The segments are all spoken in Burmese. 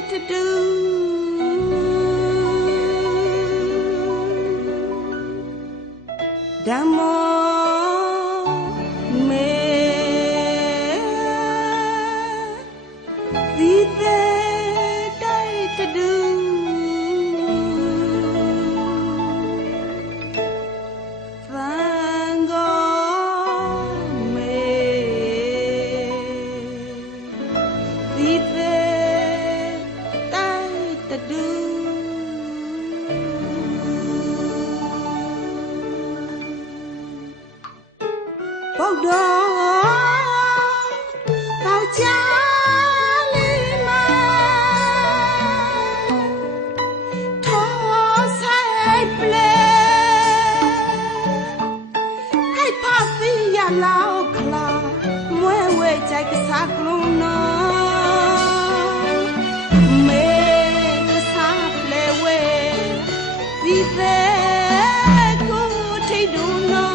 to do Damo me Vite dai to do Fango me Vite dai to do Bốc đó tao cha lên mà thó sai ple hay pa phi ya lao kla mwe we chai ka sa klung no me ka sa ple we vi ve ko thai du no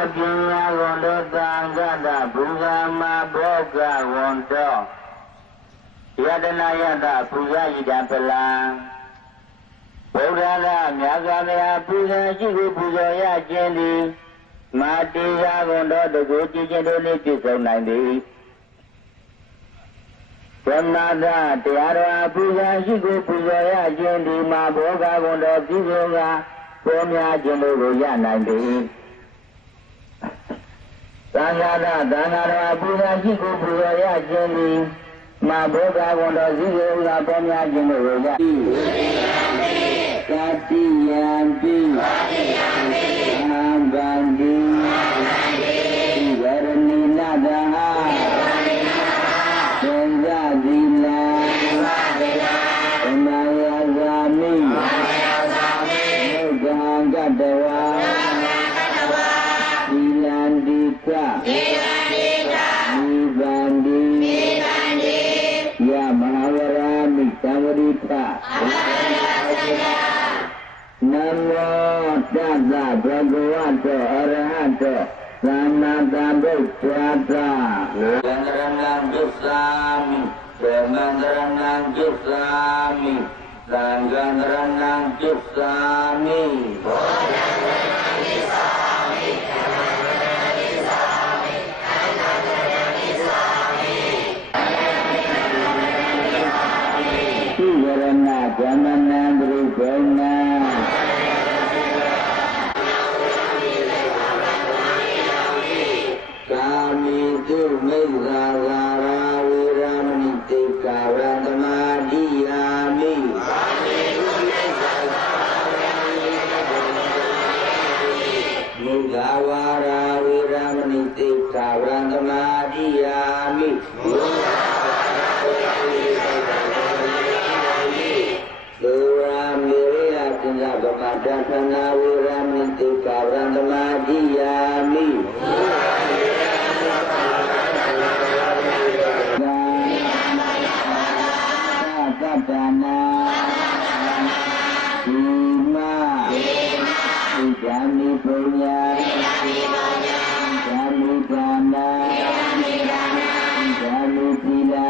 Majinya gondo tanggada bunga maboga gondo Yadana yada puja ida pelang Bodhana myagamaya puja jigu puja ya jendi Mati ya gondo dugu jijendo ni pisau nandi Samnada tiara puja jigu puja ya jendi Maboga gondo jigunga Pomya jendo ya nandi Tangada tangada puja jigu puja ya jendi Maboga gondo jigunga pomya jendo ya Kati yanti Ambandi Garni nadaha Senza dila Maya zami Mugang kadawa Ilandika Nibandi Ya Mahawara Miktawarita Namo Tassa Bhagavato Arahato Samma Buddhassa Sangharanang Jussami Sangharanang Jussami Sangharanang Jussami Sangharana Jamanang Rupena Kami tu Megara Wiramani Tika Rantamadiyami Megawara Wiramani Tika Rantamadiyami Suramiriya Tinja Bamadasana Wiramani Tika Rantamadiyami Dana Sima Jami punya Jami dana Jami sila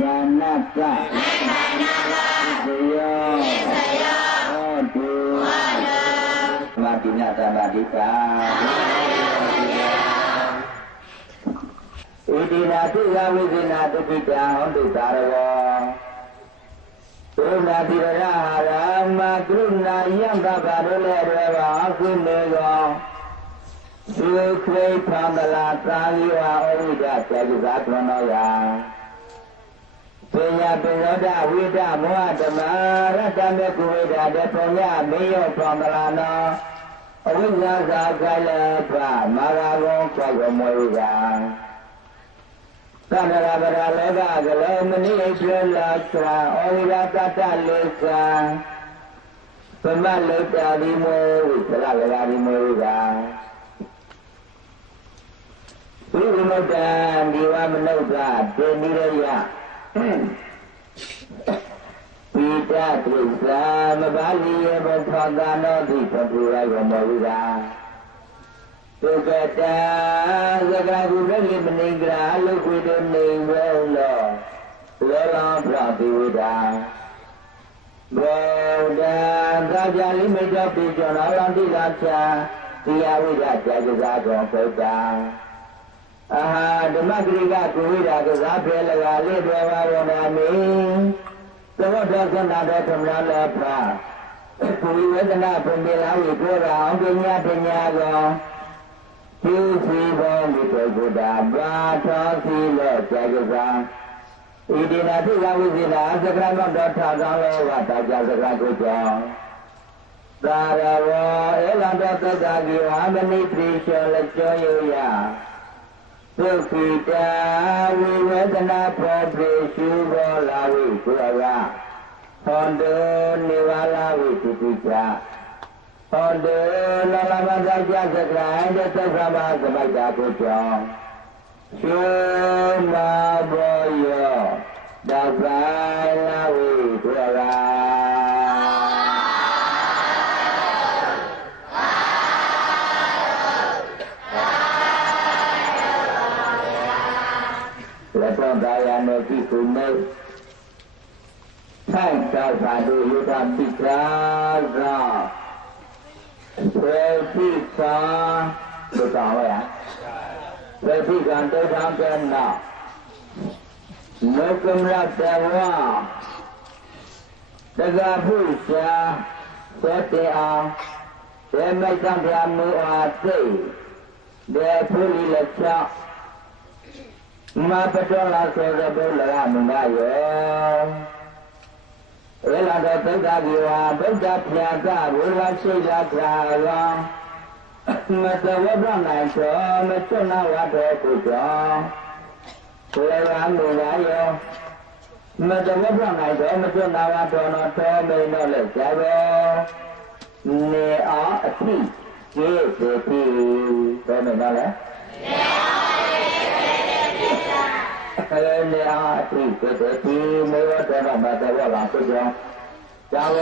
Banaka Seyo Odu Madinah Madika Idina tiga widina tukita untuk darwa Kuruna tirara makruna yang kabarule rewa akunego Sukwe pangala tangiwa orida jaga kronoya Penya penyoda wida muadama radame kuwida deponya meyo pangalana Owinya zakala pa maragon kwagomoya Kanara bara lega gala mani ekla tra orida tata lesa Pemale tadi mo witla lagi mo ga Purimodan diwa menauga deniraya Pita trisa mabali bapagano di padura gomoga Tukata zagagu bagi meninggal lukudu meninggal Lolang pratiwida Boda gajali meja pijon alam dilaca Tia wida jaga gongkota Aha demagriga kuwida kezape legali dewa wonami Semoga senada sembilan lepa Kuwi wedana pembilawi kura Ongkinya penyago Yusi bong ditogoda Bata silo jagasa Idina tiga wizina Sekrama dota galo Wata jaga kujong Sarawa elanda tegagi Wameni prisyo leco yuya Sukita wiwedana Pabri syugo lawi kurawa Hondo niwala wisitika Hondo lalama saja sekrai Deta sama sebagai kujong Syuma boyo Dakai lawi kurawa လက်တော်သားရနဲ့ကြည့်ကုန်နေထိုင်တောက်ပါတို့ယူတာပိကာသာသေတိသာတို့တော်ရသေတိကံတေထံကံနာလောကမရတဝါတက္ကပုရှာသေတေအောင်ဒေမိတ်တံပြမူအားသိဒေဖူလီလက်ချမပတောလာဆိုတဲ့ဘုရားမနာယောဝေလာတော်သုဒ္ဓဂီဝါဗုဒ္ဓဖြာကဝေဝရှိလာခရာရောမတဝဘနိုင်သောမကျွနာဝတော်ကိုကြောကိုယ်ရမူလာယောမတဝဘနိုင်သောမကျွနာဝတော်တော်တော်မိန်တော်လက်ကြရောနေအားအတိကျေစေတိတော်မိန်တော်လဲနေအားအတိကျေစေတိမေဝတ္တမတဝလာကိုကြောကြောင်း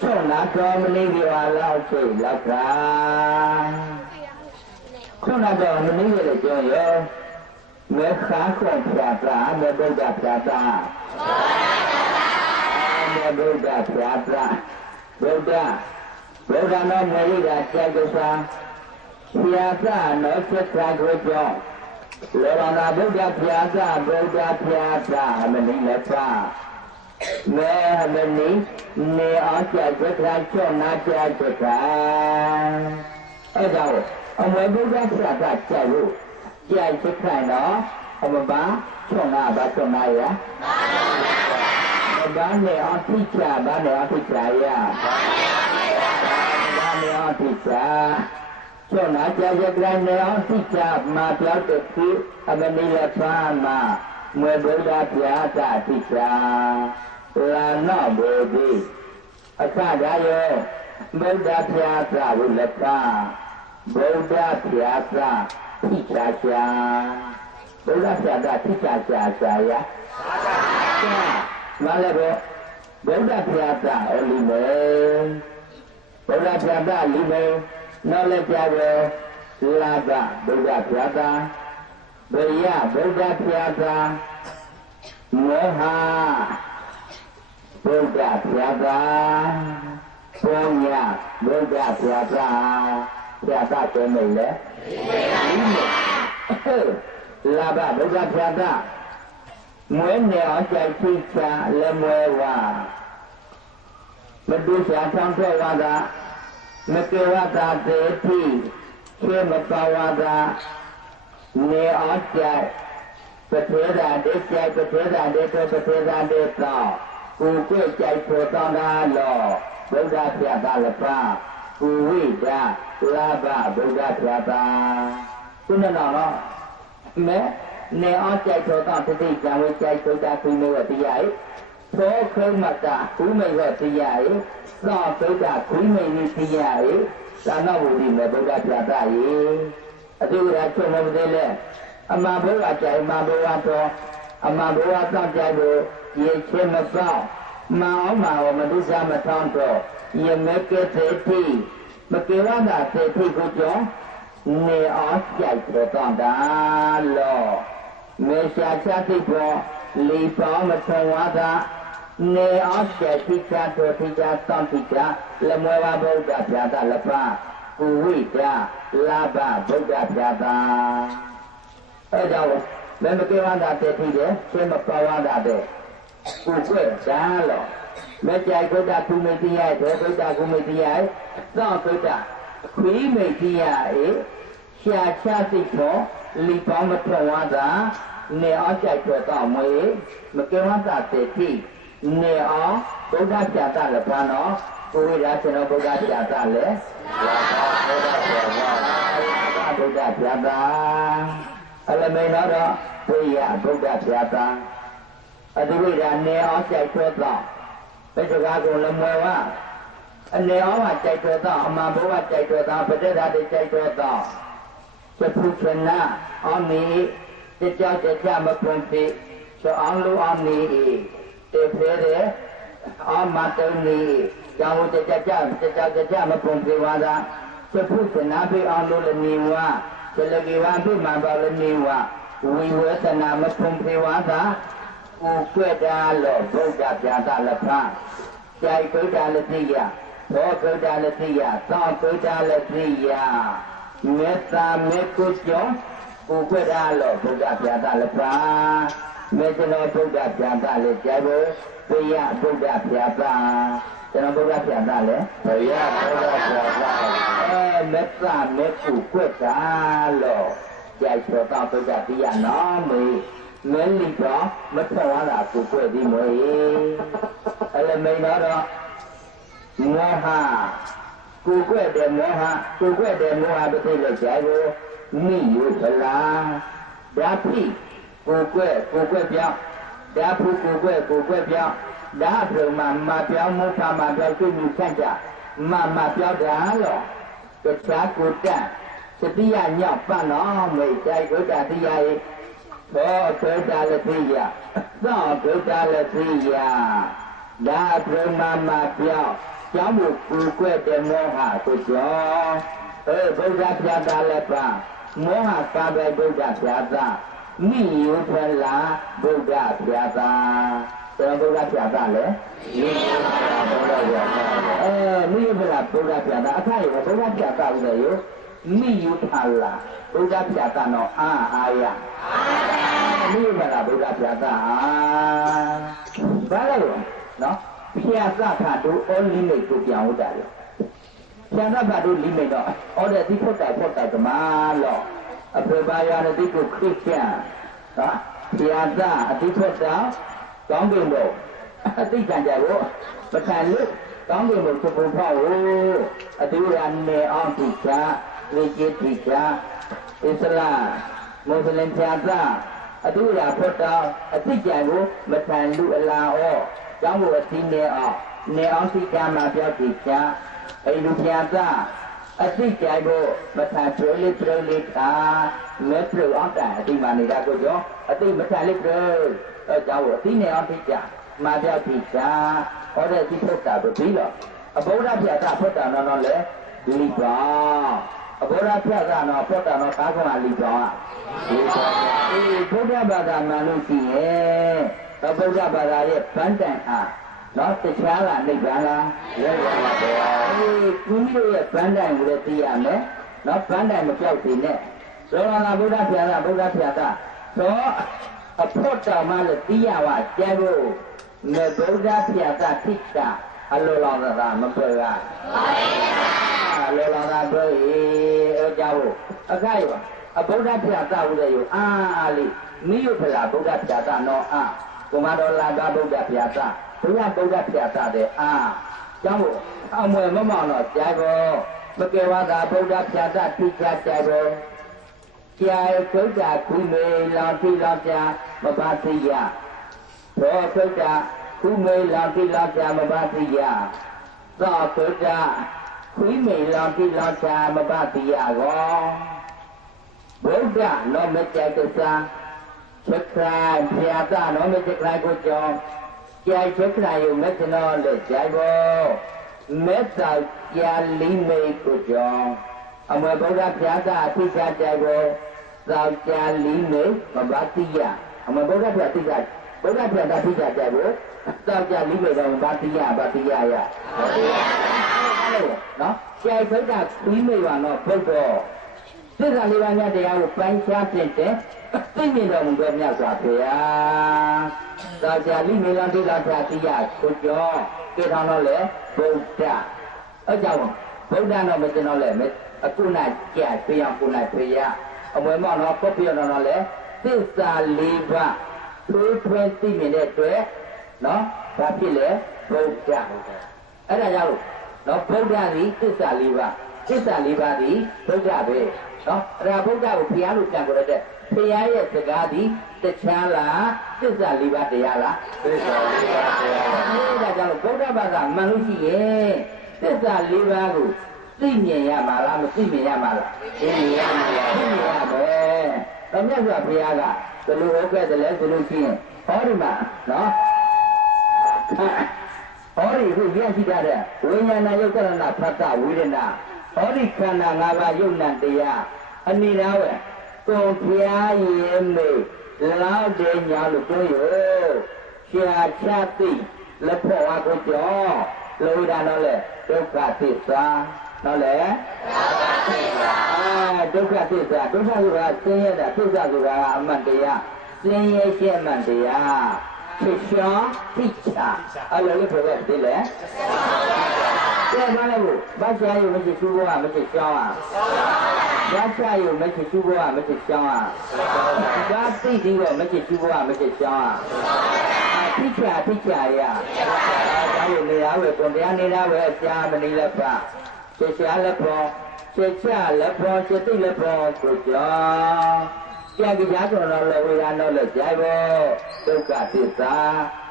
ဆုံးနာတော်မလေးဒီဟာလောက်ချိတ်လောက်ကခုနတော့မလေးရဲ့ကြောင်းရောမေခါခွန်ပြတာမေဗုဒ္ဓပြတာမေဗုဒ္ဓပြတာဗုဒ္ဓနောမရိတာစေကုသပြာသနောသက်သာကိုကြောင့်လောရဏဗုဒ္ဓပြာသဗုဒ္ဓပြာသမဏိလက်ပါမေမဏိနေအောင်ကြကြခါချောနာကြကြခါအဲဒါကိုအမေဗုဒ္ဓပြာသကြလို့ကြကြခါတော့အမဘာချောနာဘာချောနာရဘာနဲ့အထိချဘာနဲ့အထိချရတိစာကျောနာကြကြကရနေအောင်တိစာမှာပြောက်တဲ့သူအမနိလသာမှာမွေဗုဒ္ဓပြာသတိစာလာနောဘောဓိအခါဒါယောဗုဒ္ဓပြာသဝိလကဗုဒ္ဓပြာသတိစာချာဗုဒ္ဓပြာသတိစာချာဆာယမလည်းဘောဗုဒ္ဓပြာသအလိမေဗုဒ္ဓပြာသလိမေနောက်လည်းပြရောလာဘဗုဒ္ဓပြာသဗေယဗုဒ္ဓပြာသမောဟဗုဒ္ဓပြာသဘောညဗုဒ္ဓပြာသပြာသတဲမိတ်လေလာဘဗုဒ္ဓပြာသမွေးနေအောင်ကြိုက်သိချာလက်မွဲဝါမတူရှာချောင်းထွက်ဝါသာမကေဝတာတေတိခေမပါဝါသာနေအောင်ကြိုက်ပထေသာဒေကြိုက်ပထေသာဒေတောပထေသာဒေတောကိုကြိုက်ကြိုက်ပေါ်တော်တာလောဗုဒ္ဓပြာသလပါကိုဝိဒလာဘဗုဒ္ဓပြာသခုနကတော့မဲနေအောင်ကြိုက်တော်တာတတိကြံဝဲကြိုက်ဗုဒ္ဓခွင့်လို့တရားသောခိမတာဥမေဝတရားသောဗုဒ္ဓခွင့်မိနိတရားသာနာဝတိမေဗုဒ္ဓပြာသယေအတုရာချုပ်မသေးလဲအမဘုရားကြိုင်မဘုရားတော်အမဘုရားတောက်ကြိုင်ကိုရေချင်းမသောမအောင်မအောင်မဒုစမထောင်းတော့ယမေကေသေတိမကေဝနာသေတိကိုကြောင့်နေအောင်ကြိုက်တော်တာလောမေရှာချတိဘောလီပေါမထဝါဒနေအောင်ကြိုက်တိချတော်တိချသံတိချလမေဝဗုဒ္ဓပြာသလပဥဝိဒလာဘဗုဒ္ဓပြာသအဲကြောင့်မမကေဝနာတေတိတဲ့ရှင်းမပါဝါဒတဲ့ကိုယ်ကွဲဓာလောမကြိုက်ဗုဒ္ဓကုမိတိယဒေဗုဒ္ဓကုမိတိယသောဗုဒ္ဓခွေးမိတိယရှာချတိသောလီပေါမထဝါဒနေအောင်ကြိုက်တော်မွေမကေဝနာတေတိနေအောင်ဗုဒ္ဓပြာသလပနောကိုဝိရာရှင်တော်ဗုဒ္ဓပြာသလေဗုဒ္ဓပြာသအလမေနောတော့ဝိယဗုဒ္ဓပြာသအတိဝိရာနေအောင်ကြိုက်တော်ဘယ်စကားကိုလမွယ်ဝအနေအောင်ကြိုက်တော်အမှန်ဘဝကြိုက်တော်ပဋိဒါတိကြိုက်တော်သဖုခနာအောင်မီတကြမပွန်တိဆိုအောင်လို့အောင်မီတေဖေတဲ့အာမတုန်နီကျောင်းတကြမပွန်တိဝါသာသဖုခနာပြီးအောင်လို့လည်းနေဝါကျလကေဝါပြီးမှပါလည်းနေဝါ ဝိဝေသနာမဖုံဖေဝါသာကိုကွက်တာလို့ဗုဒ္ဓပြာတာလဖာကြိုက်ဗုဒ္ဓလတိယသောဗုဒ္ဓလတိယသောဗုဒ္ဓလတိယမေတ္တာမေကုကျော်ကိုကွက်တာလို့ဗုဒ္ဓပြာတာလဖာမေတ္တာဗုဒ္ဓပြာတာလေကြိုက်ဖို့ပိယဗုဒ္ဓပြာတာကျွန်တော်ဗုဒ္ဓပြာတာလေပိယဗုဒ္ဓပြာတာမေတ္တာမေကုကွက်တာလို့ကြိုက်သောသောဗုဒ္ဓတိယနော်မေမဲလီတော့မထွက်သွားတာကိုကွက်ပြီးမွေးအဲ့လိုမိန်တော့မောဟကိုကွက်တဲ့မောဟကိုကွက်တဲ့မောဟတစ်သိလို့ကြာကိုမိယူသလားဓာဖိကိုကွက်ပြောင်းဓာဖုကိုကွက်ပြောင်းဓာဘုံမှာပြောင်းမောဖမှာပြောင်းသိမှုဆန့်ကြမပြောင်းတာလို့တခြားကိုတတ်စတိယညောက်ပတ်နော်မိတ်တိုက်ဒုဒ္ဓတိယရဲ့သောဒုဒ္ဓလတိယသောဒုဒ္ဓလတိယဒါဘုံမှာပြောင်းကျောင်းမှုကိုကွက်တဲ့မောဟကိုကြောဗုဒ္ဓပြတာလည်းပါမောဟပါပဲဗုဒ္ဓပြတာမိယုဖလာဗုဒ္ဓပြတာကျွန်တော်ဗုဒ္ဓပြတာလေမိယုဖလာဗုဒ္ဓပြတာမိယုဖလာဗုဒ္ဓပြတာအခါရောဗုဒ္ဓပြတာဦးလေရောမိယုဖလာဗုဒ္ဓပြတာတော့အာယမိယုဖလာဗုဒ္ဓပြတာဘာလဲနော်ဖြာသခတို့အောလိမိတ်ကိုပြောင်းဦးတာလေဖြာသခတို့လိမိတ်တော့အော်တဲ့ဒီဖို့တိုင်ကမာလို့အဖေပါရတဲ့ဒီကိုခရစ်ယာန်နော်ဖြာသအတိဖို့တောင်းကောင်းကင်ဘုံအတိကံကြကိုပဋ္ဌာန်လို့ကောင်းကင်ဘုံသဘုံဖောက်ကိုအတူရနေအောင်တိချာလေจิตတိချာအစ္စလာမ်မွတ်စလင်ဖြာသအတူရဖို့တောင်းအတိကံကိုမထန်လူအလာဩကျောင်းကိုအသိနေအောင်သိကြမှာပြောက်ကြည့်ချာအိလူပြာသာအသိကြိုင်ဖို့မထာပြိုလေးခါမဲပြိုအောင်တိုင်အသိမှနေတာကိုကြောအသိမထာလေးပြိုကျောင်းကိုအသိနေအောင်သိကြမှာပြောက်ကြည့်ချာဟောတဲ့ဒီဖုတ်တာကိုပြီးတော့အဘုဒ္ဓပြာသာဖုတ်တာတော့လေလီပါအဘုဒ္ဓပြာသာတော့ဖုတ်တာတော့ကားကောင်လီပါဘုဒ္ဓဘာသာမှလို့ရှိရဲ့ဗုဒ္ဓဘာသာရဲ့ဗန္တန်အားနော်တခြားလားနိဗ္ဗာန်လားနိဗ္ဗာန်ပါဗျာကုမိတို့ရဲ့ဗန္တန်ကိုလည်းသိရမယ်နော်ဗန္တန်မပြောက်သေးနဲ့သောလာဗုဒ္ဓဖြာတာသောအဖို့တော်မှလည်းသိရပါကျဲဖို့မေဗုဒ္ဓဖြာတာသိတာအလိုလောသာမပြောရအလိုလောသာပြောအကြောင်းအခိုက်ပါအဗုဒ္ဓဖြာတာဦးတဲ့ယူအာလေးမိယုဖလာဗုဒ္ဓဖြာတာနော်ကိုမတော်လာတာဗုဒ္ဓပြာတာဘုရားဗုဒ္ဓပြာတာတဲ့ကျောင်းကိုအမွေမမောင်တော့ကြိုက်ပေါ်မကေဝတာဗုဒ္ဓပြာတာတိကျကြိုက်ပေါ်ကြိုက်ဗုဒ္ဓခုမေလောင်တိလောင်ပြမပါတိယဘောဗုဒ္ဓခုမေလောင်တိလောင်ပြမပါတိယသောဗုဒ္ဓခုမေလောင်တိလောင်ပြမပါတိယကောဗုဒ္ဓလောမကြိုက်တစားချက်ခရိုင်ဖြာတာနော်မချက်ခရိုင်ကိုကြောင်းကြိုက်ချက်ခရိုင်ကိုမက်စနော်လက်ကြိုက်ဖို့မေတ္တာကြာလီမေကိုကြောင်းအမေဗုဒ္ဓဖြာတာအသိချကြိုက်ဖို့သောကြာလီမေမဘာတိယအမေဗုဒ္ဓဖြာတိချဗုဒ္ဓဖြာတာသိချကြိုက်ဖို့သောကြာလီမေတော့ဘာတိယရနော်ကြိုက်ဗုဒ္ဓခွီးမေပါတော့ဘုဒ္ဓသစ္စာလေးပါးများတရားကိုပိုင်းခြားပြင့်တယ်သိမြင်တော်မူသောမြတ်စွာဘုရားသာကြာလိမေလံတိလာသာတိယကိုကျော်ကေထောင်တော့လေဗုဒ္ဓအကြောင်းဗုဒ္ဓတော့မစင်တော့လေအခုနကြပြအောင်ခုနဖေရအမွေမောင်တော့ပုတ်ပြတော့လေသစ္စာလေးပါးထွေးသိမြင်တဲ့အတွက်နော်ဘာဖြစ်လဲဗုဒ္ဓအဲ့ဒါကြောင့်နော်ဗုဒ္ဓသည်သစ္စာလေးပါးဒီဗုဒ္ဓပဲနော်အဲ့ဒါဗုဒ္ဓကိုဘုရားလို့ပြန်ကြရတဲ့ဘုရားရဲ့စကားဒီတခြားလားသစ္စာလေးပါးတရားလားသစ္စာလေးပါးတရားဒါကြောင့်ဗုဒ္ဓဘာသာမှန်လို့ရှိရဲ့သစ္စာလေးပါးကိုသိမြင်ရမှာလားမသိမြင်ရမှာလားသိမြင်ရမှာသိမြင်ရမယ်။မြတ်စွာဘုရားကဘယ်လိုဟုတ်ခဲ့တယ်လဲဆိုလို့ရှိရင်ဟောဒီမှာနော်ဟောဒီခုရရှိတဲ့ဝိညာဏယုတ်ကရဏဖတ်တာဝိရဏဟောဒီခန္ဓာ၅ပါးယုတ်နံတရားအနိဒာဝေ ကုန်ဖျားရင်မေလောက်တဲ့ညာလို့ပြောရရှာချသိလက်ဖို့ဝါကိုကြောလောရတော့လေဒုက္ခသစ္စာနော်လေဒုက္ခသစ္စာဒုက္ခဆိုတာဆင်းရဲတာသစ္စာဆိုတာအမှန်တရားဆင်းရဲရှင်းမှန်တရားဖြစ်ရှောင်းသိချာအဲ့လိုလေးပြောတဲ့ဒီလေကဲမလည်းဘူးဘာရှာရုံမရှိရှုဖို့ကမရှိရှောင်းဘာရှာရုံမရှိရှုဖို့ကမရှိရှောင်းဘာသိဒီကမရှိရှုဖို့ကမရှိရှောင်းသိချာရဒါလို့နေရာဝယ်ကုန်တရားနေတာပဲအရှာမနေလည်းပါရှေ့ရှာလည်းပေါ်ရှေ့ချလည်းပေါ်ရှေ့သိလည်းပေါ်ကိုကြောပြန်ကြရတော့လည်းဝေဒနာလည်းကြိုက်ဖို့ဒုက္ခသစ္စာ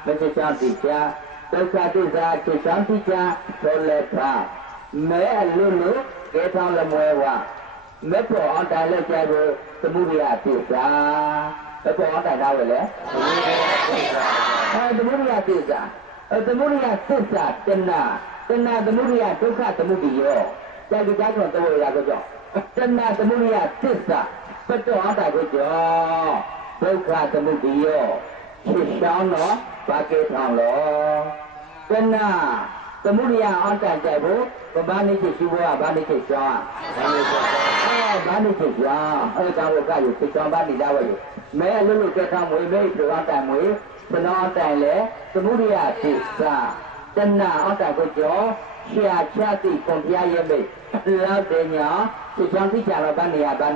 မရှိရှောင်းသိချာဒုက္ခသစ္စာသိချာသိချာဆိုလည်းပါမဲလူကဲထောင်းလည်းမွဲဝမဲပေါ်အောင်တိုင်လည်းကြိုက်ဖို့သမုဒိယသစ္စာမဲပေါ်အောင်တိုင်တာပဲလေသမုဒိယသစ္စာသမုဒိယသစ္စာတဏသမုဒိယဒုက္ခသမုဒိယောကြိုက်ကြတော့တော်ရတော့ကြောတဏသမုဒိယသစ္စာပတ္တောအတ္တကိုကြောဒုက္ခသမုဒိယောဖြစ်ရှောင်းတော့ဘာကေထောင်းလို့တဏသမုဒိယအတ္တကြိုက်ဖို့ဘာနိစ္စရှိဖို့ကဘာနိစ္စရှောင်းဘာနိစ္စရှောင်းကာဝကယူဖြစ်ရှောင်းဘာနိဒါဝယူမဲအလုံးလုံးကဲထောင်းမွေမဲပြောအတ္တမွေဘနောအတ္တလေသမုဒိယသစ္စာတဏအတ္တကိုကြောရှာချတိကုန်ပြရဲ့မိလောက်တဲ့ညာသူချမ်းတိကြတော့ဗန်းနေရသိ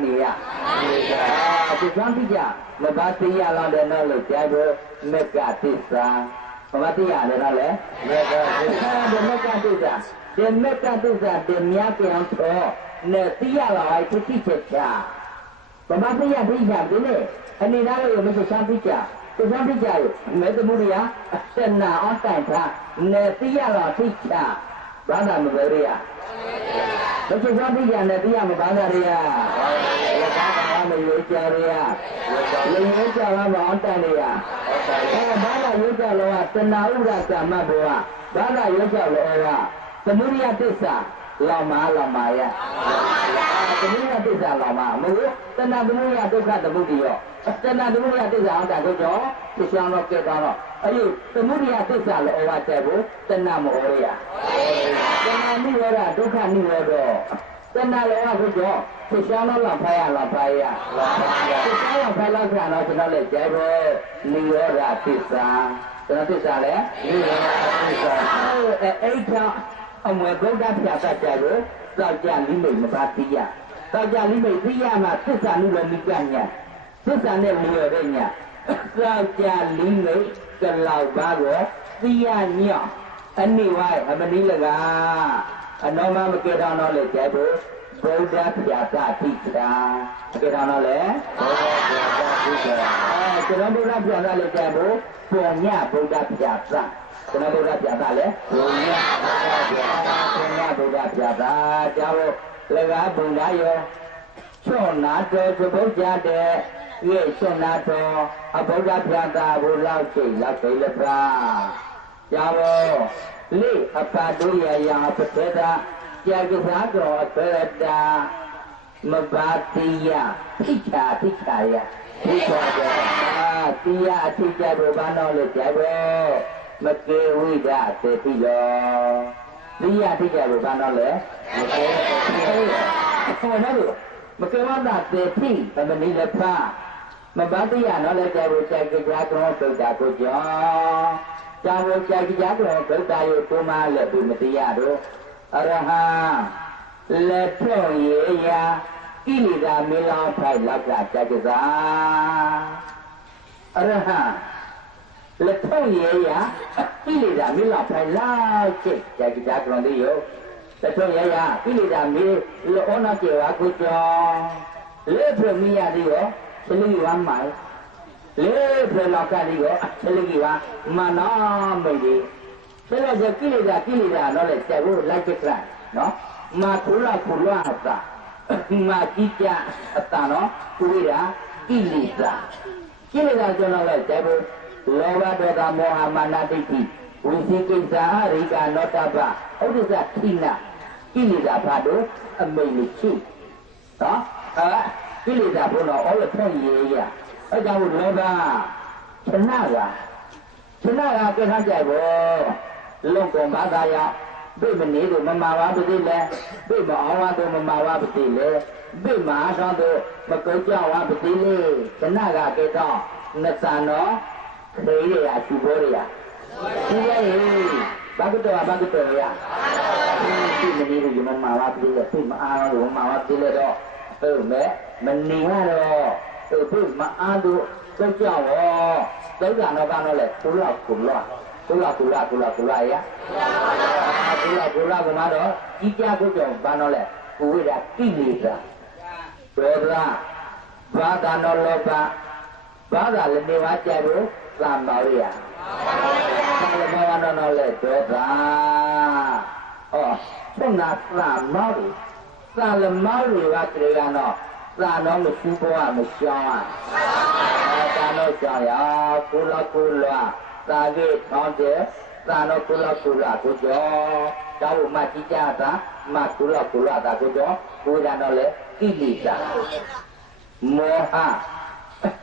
ချမ်းတိကြမဘာသိရလောက်တဲ့တော့လို့ကြားဖို့မက်ကသစ္စာဘာသိရတယ်တော့လေမက်ကသစ္စာဒီမက်ကသစ္စာဒီမြတ်ပြောင်းတော့နဲ့သိရလောက်ဟိုသိချက်ချဘာသိရသိကြတယ်လေအနေသားလို့မရှိချမ်းတိကြသူချမ်းတိကြရမဲသမုဒိယတဏအတ္တထားနဲ့သိရလောက်သိချဘာသာမပဲရဘုရားသိကြတယ်တရားမဘာသာရဘာသာမရွေးကြရရွေးကြပါမအောင်တန်ရဘာသာရွေးကြလောကတဏှာဥဒ္ဒကာမဘောဘာသာရွေးကြလောကသမုဒိယသစ္စာလောမယသမုဒိယသစ္စာလောမမဟုတ်တဏှာသမုဒိယဒုက္ခသမုဒိယောတဏှာသမုဒိယသစ္စာအတ္တကိုကြောသိချောင်းတော့ကြတော့အဲ့ဒီသမုဒိယသစ္စာလောကတဲ့ကိုတဏှာမဩရတဏှာနိရောဓဒုက္ခနိရောဓတဏှာလောကကိုကြောသိချောင်းတော့ဖားရသိချောင်းတော့ဖားလောက်ကြတော့ကျွန်တော်လည်းကြဲဖို့နိရောဓသစ္စာကျွန်တော်သစ္စာလေနိရောဓသစ္စာအဲ့ဒါအမွေဗုဒ္ဓပြတ်ကြလို့သောက်ကြလိမိတ်မပါတိယသောက်ကြလိမိတ်သိရမှာသစ္စာနိရောဓမိကညာသစ္စာနဲ့လျော်တဲ့ညာသောက်ကြလိမိတ်ကလောက်ပါတော့သိရညော့အနိဝိုင်းအမနိလကအနောမမကေတောင်းတော့လေကြဲဖို့ဗုဒ္ဓပြတ်တိတာကေတောင်းတော့လေဗုဒ္ဓပြတ်တိတာကျွန်တော်ဗုဒ္ဓပြတ်လေကြဲဖို့ပုံညဗုဒ္ဓပြတ်ကျွန်တော်ဗုဒ္ဓပြတာလေဘုရားဗုဒ္ဓပြတာကြောင့်လည်းကဘုရားရောချွန်နာတော်သဘုရားတဲ့ရဲ့ချွန်နာတော်အဗုဒ္ဓပြတာဘုလောက်ချိန်လောက်ချိန်လည်းပါကြောင့်လေအပါဒုရယာပတေတာကြာကစားတော်အပေတာမဘာတိယဖိချာရဖိချာတိယအထိကြဘဘာတော်လေကြပဲမကေဝိဒသေတိယောသိရသိကြလို့ဘာတော့လဲမကေဟုတ်တယ်မကေဝဒသေတိသမဏိလဖမဘာတိယနော်လဲကြလို့ကြိုက်ကြတော့ဒုက္ခကိုကြောကြောင့်ကြိုက်ကြတော့ဒုက္ခရဲ့ပုံမှန်လည်းဒီမတရားတော့အရဟံလက်ဖြုံရေရာကိလေသာမင်းလောင်းဖိုက်လောက်ကကြကြစားအရဟံလက်ထုံးရရကိလေသာမင်းလောက်ဖိုင်လိုက်ချက်ကြကြကြကြလို့ရောလက်ထုံးရရကိလေသာမင်းလောနာကျေဝါကိုကြောလက်ပြမီရသည်ရောသလိဝမ်းမိုင်လက်ပြလောက်ကသည်ရောသလိဝမ်းမနာမိတ်ဒီဆက်လက်ကြကိလေသာတော့လေဆက်ဖို့လိုက်ချက်လိုက်နော်မာခုရခုရအတာမာကြီးကြအတာနော်ကိုရကိလေသာကျွန်တော်လည်းဆက်ဖို့လောဘဒေါသမောဟမာနဒိဋ္ဌိဝိသိကိစ္စရိကနောတပဥဒ္ဒဇခိနကိလေသာဘာတို့အမိတ်မရှိနော် ကိလေသာဘုံတော်အော်ရထွက်ရရအဲကြောင့်လောကခဏကကိထားကြဘောလုံကုန်ဘာသာရဘိမနေတို့မမာဝါပတိလဲဘိမအောင်ဝါတို့မမာဝါပတိလဲဘိမအားတော်တို့မကုတ်ကြဝါပတိလေခဏကကေတော့နသံတော်ခေရရသူဘောရဒီလေဘာကတော့ရဘိမနေတို့မမာဝါပတိလဲဘိမအားတော်မမာဝါပတိလဲတော့ဟုတ်မဲ့မနေရတော့ဘိမအားတို့ကုတ်ကြဝါသုဒ္ဓနောကတော့လေကုလကုလရကုလကမှာတော့ကြီးကြကိုကြောင့်ဘာလို့လဲကိုဝိဒါကိလေသာဒေါသဘာသာနောလောဘဘာသာလည်းနေပါကြလို့သံပါရိယသံဃာနောလည်းဒေါသထုံနာသံမောရီသံလမောရီကတည်းကတော့သံတော်မရှိဘောမရှောင်းသာနောကြောင့်ရကုလသာကေထောင်းတဲ့သာနောကုလကိုကြောတောင်းမှကြည့်ကြတာမကုလတာကိုကြောကိုရတော့လေကိလေသာမောဟ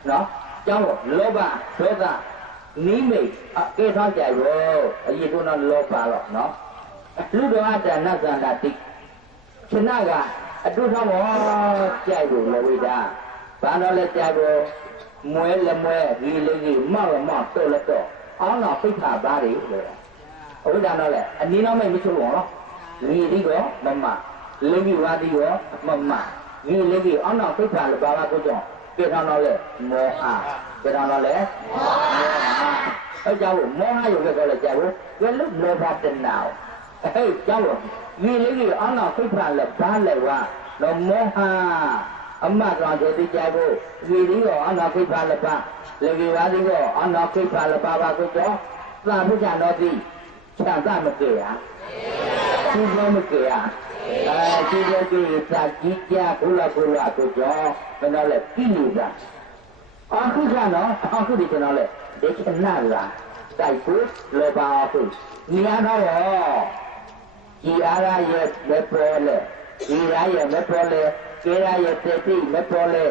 နော်ကြောင်းလောဘဒေါသနိမိတ်ကေထောင်းကြရောအရေးကတော့လောဘတော့နော်လူတော်အတ္တနသန္တာတိခဏကအတုထောင်းမောကြိုက်လို့လောဝိဒါဘာတော့လဲကြိုက်လို့မွဲလက်မွဲဒီလေးမောက်တော့အောင်းတော့ဖိတ်ခါပါလေလို့အဝိဒါတော့လေအနည်းတော့မချိုးဘူးနော်ဒီဒီကောမမလိမ့်ပြီးဝါဒီရောမမဒီလေးကြီးအောင်းတော့ဖိတ်ခါလို့ဘာကိုကြောင့်ပြေထောင်းတော့လေမောဟပြေထောင်းတော့လေအဲကြောင့်မောဟရုပ်လည်းတော့လေကြောက်ဘူးကဲလို့လောဘတနာအဲကြောင့်ဒီလေးကြီးအောင်းတော့ဖိတ်ခါလည်းဘာလဲဝါတော့မောဟအမတ်တော်တဲ့ကြိုက်ဖို့ဒီဒီရောအောင်းတော့ဖိတ်ခါလည်းဘာလေကြီးပါသေးတော့အနာခိပါလပါပါကိုတော့သာဘုရားတော်သည်ခြံသမကေရသူဘောမကေရသူဘောကေစာကြီးကြကုလကိုတော့ဘယ်တော့လဲကိလေသာအခုကနော်အခုဒီကျွန်တော်လဲဒီခဏလာတိုက်ဖို့လောပါဖို့ညီရတော့ဒီအားရရဲ့လက်ပေါ်လဲဒီရရဲ့လက်ပေါ်လဲကေရရဲ့စေတိလက်ပေါ်လဲ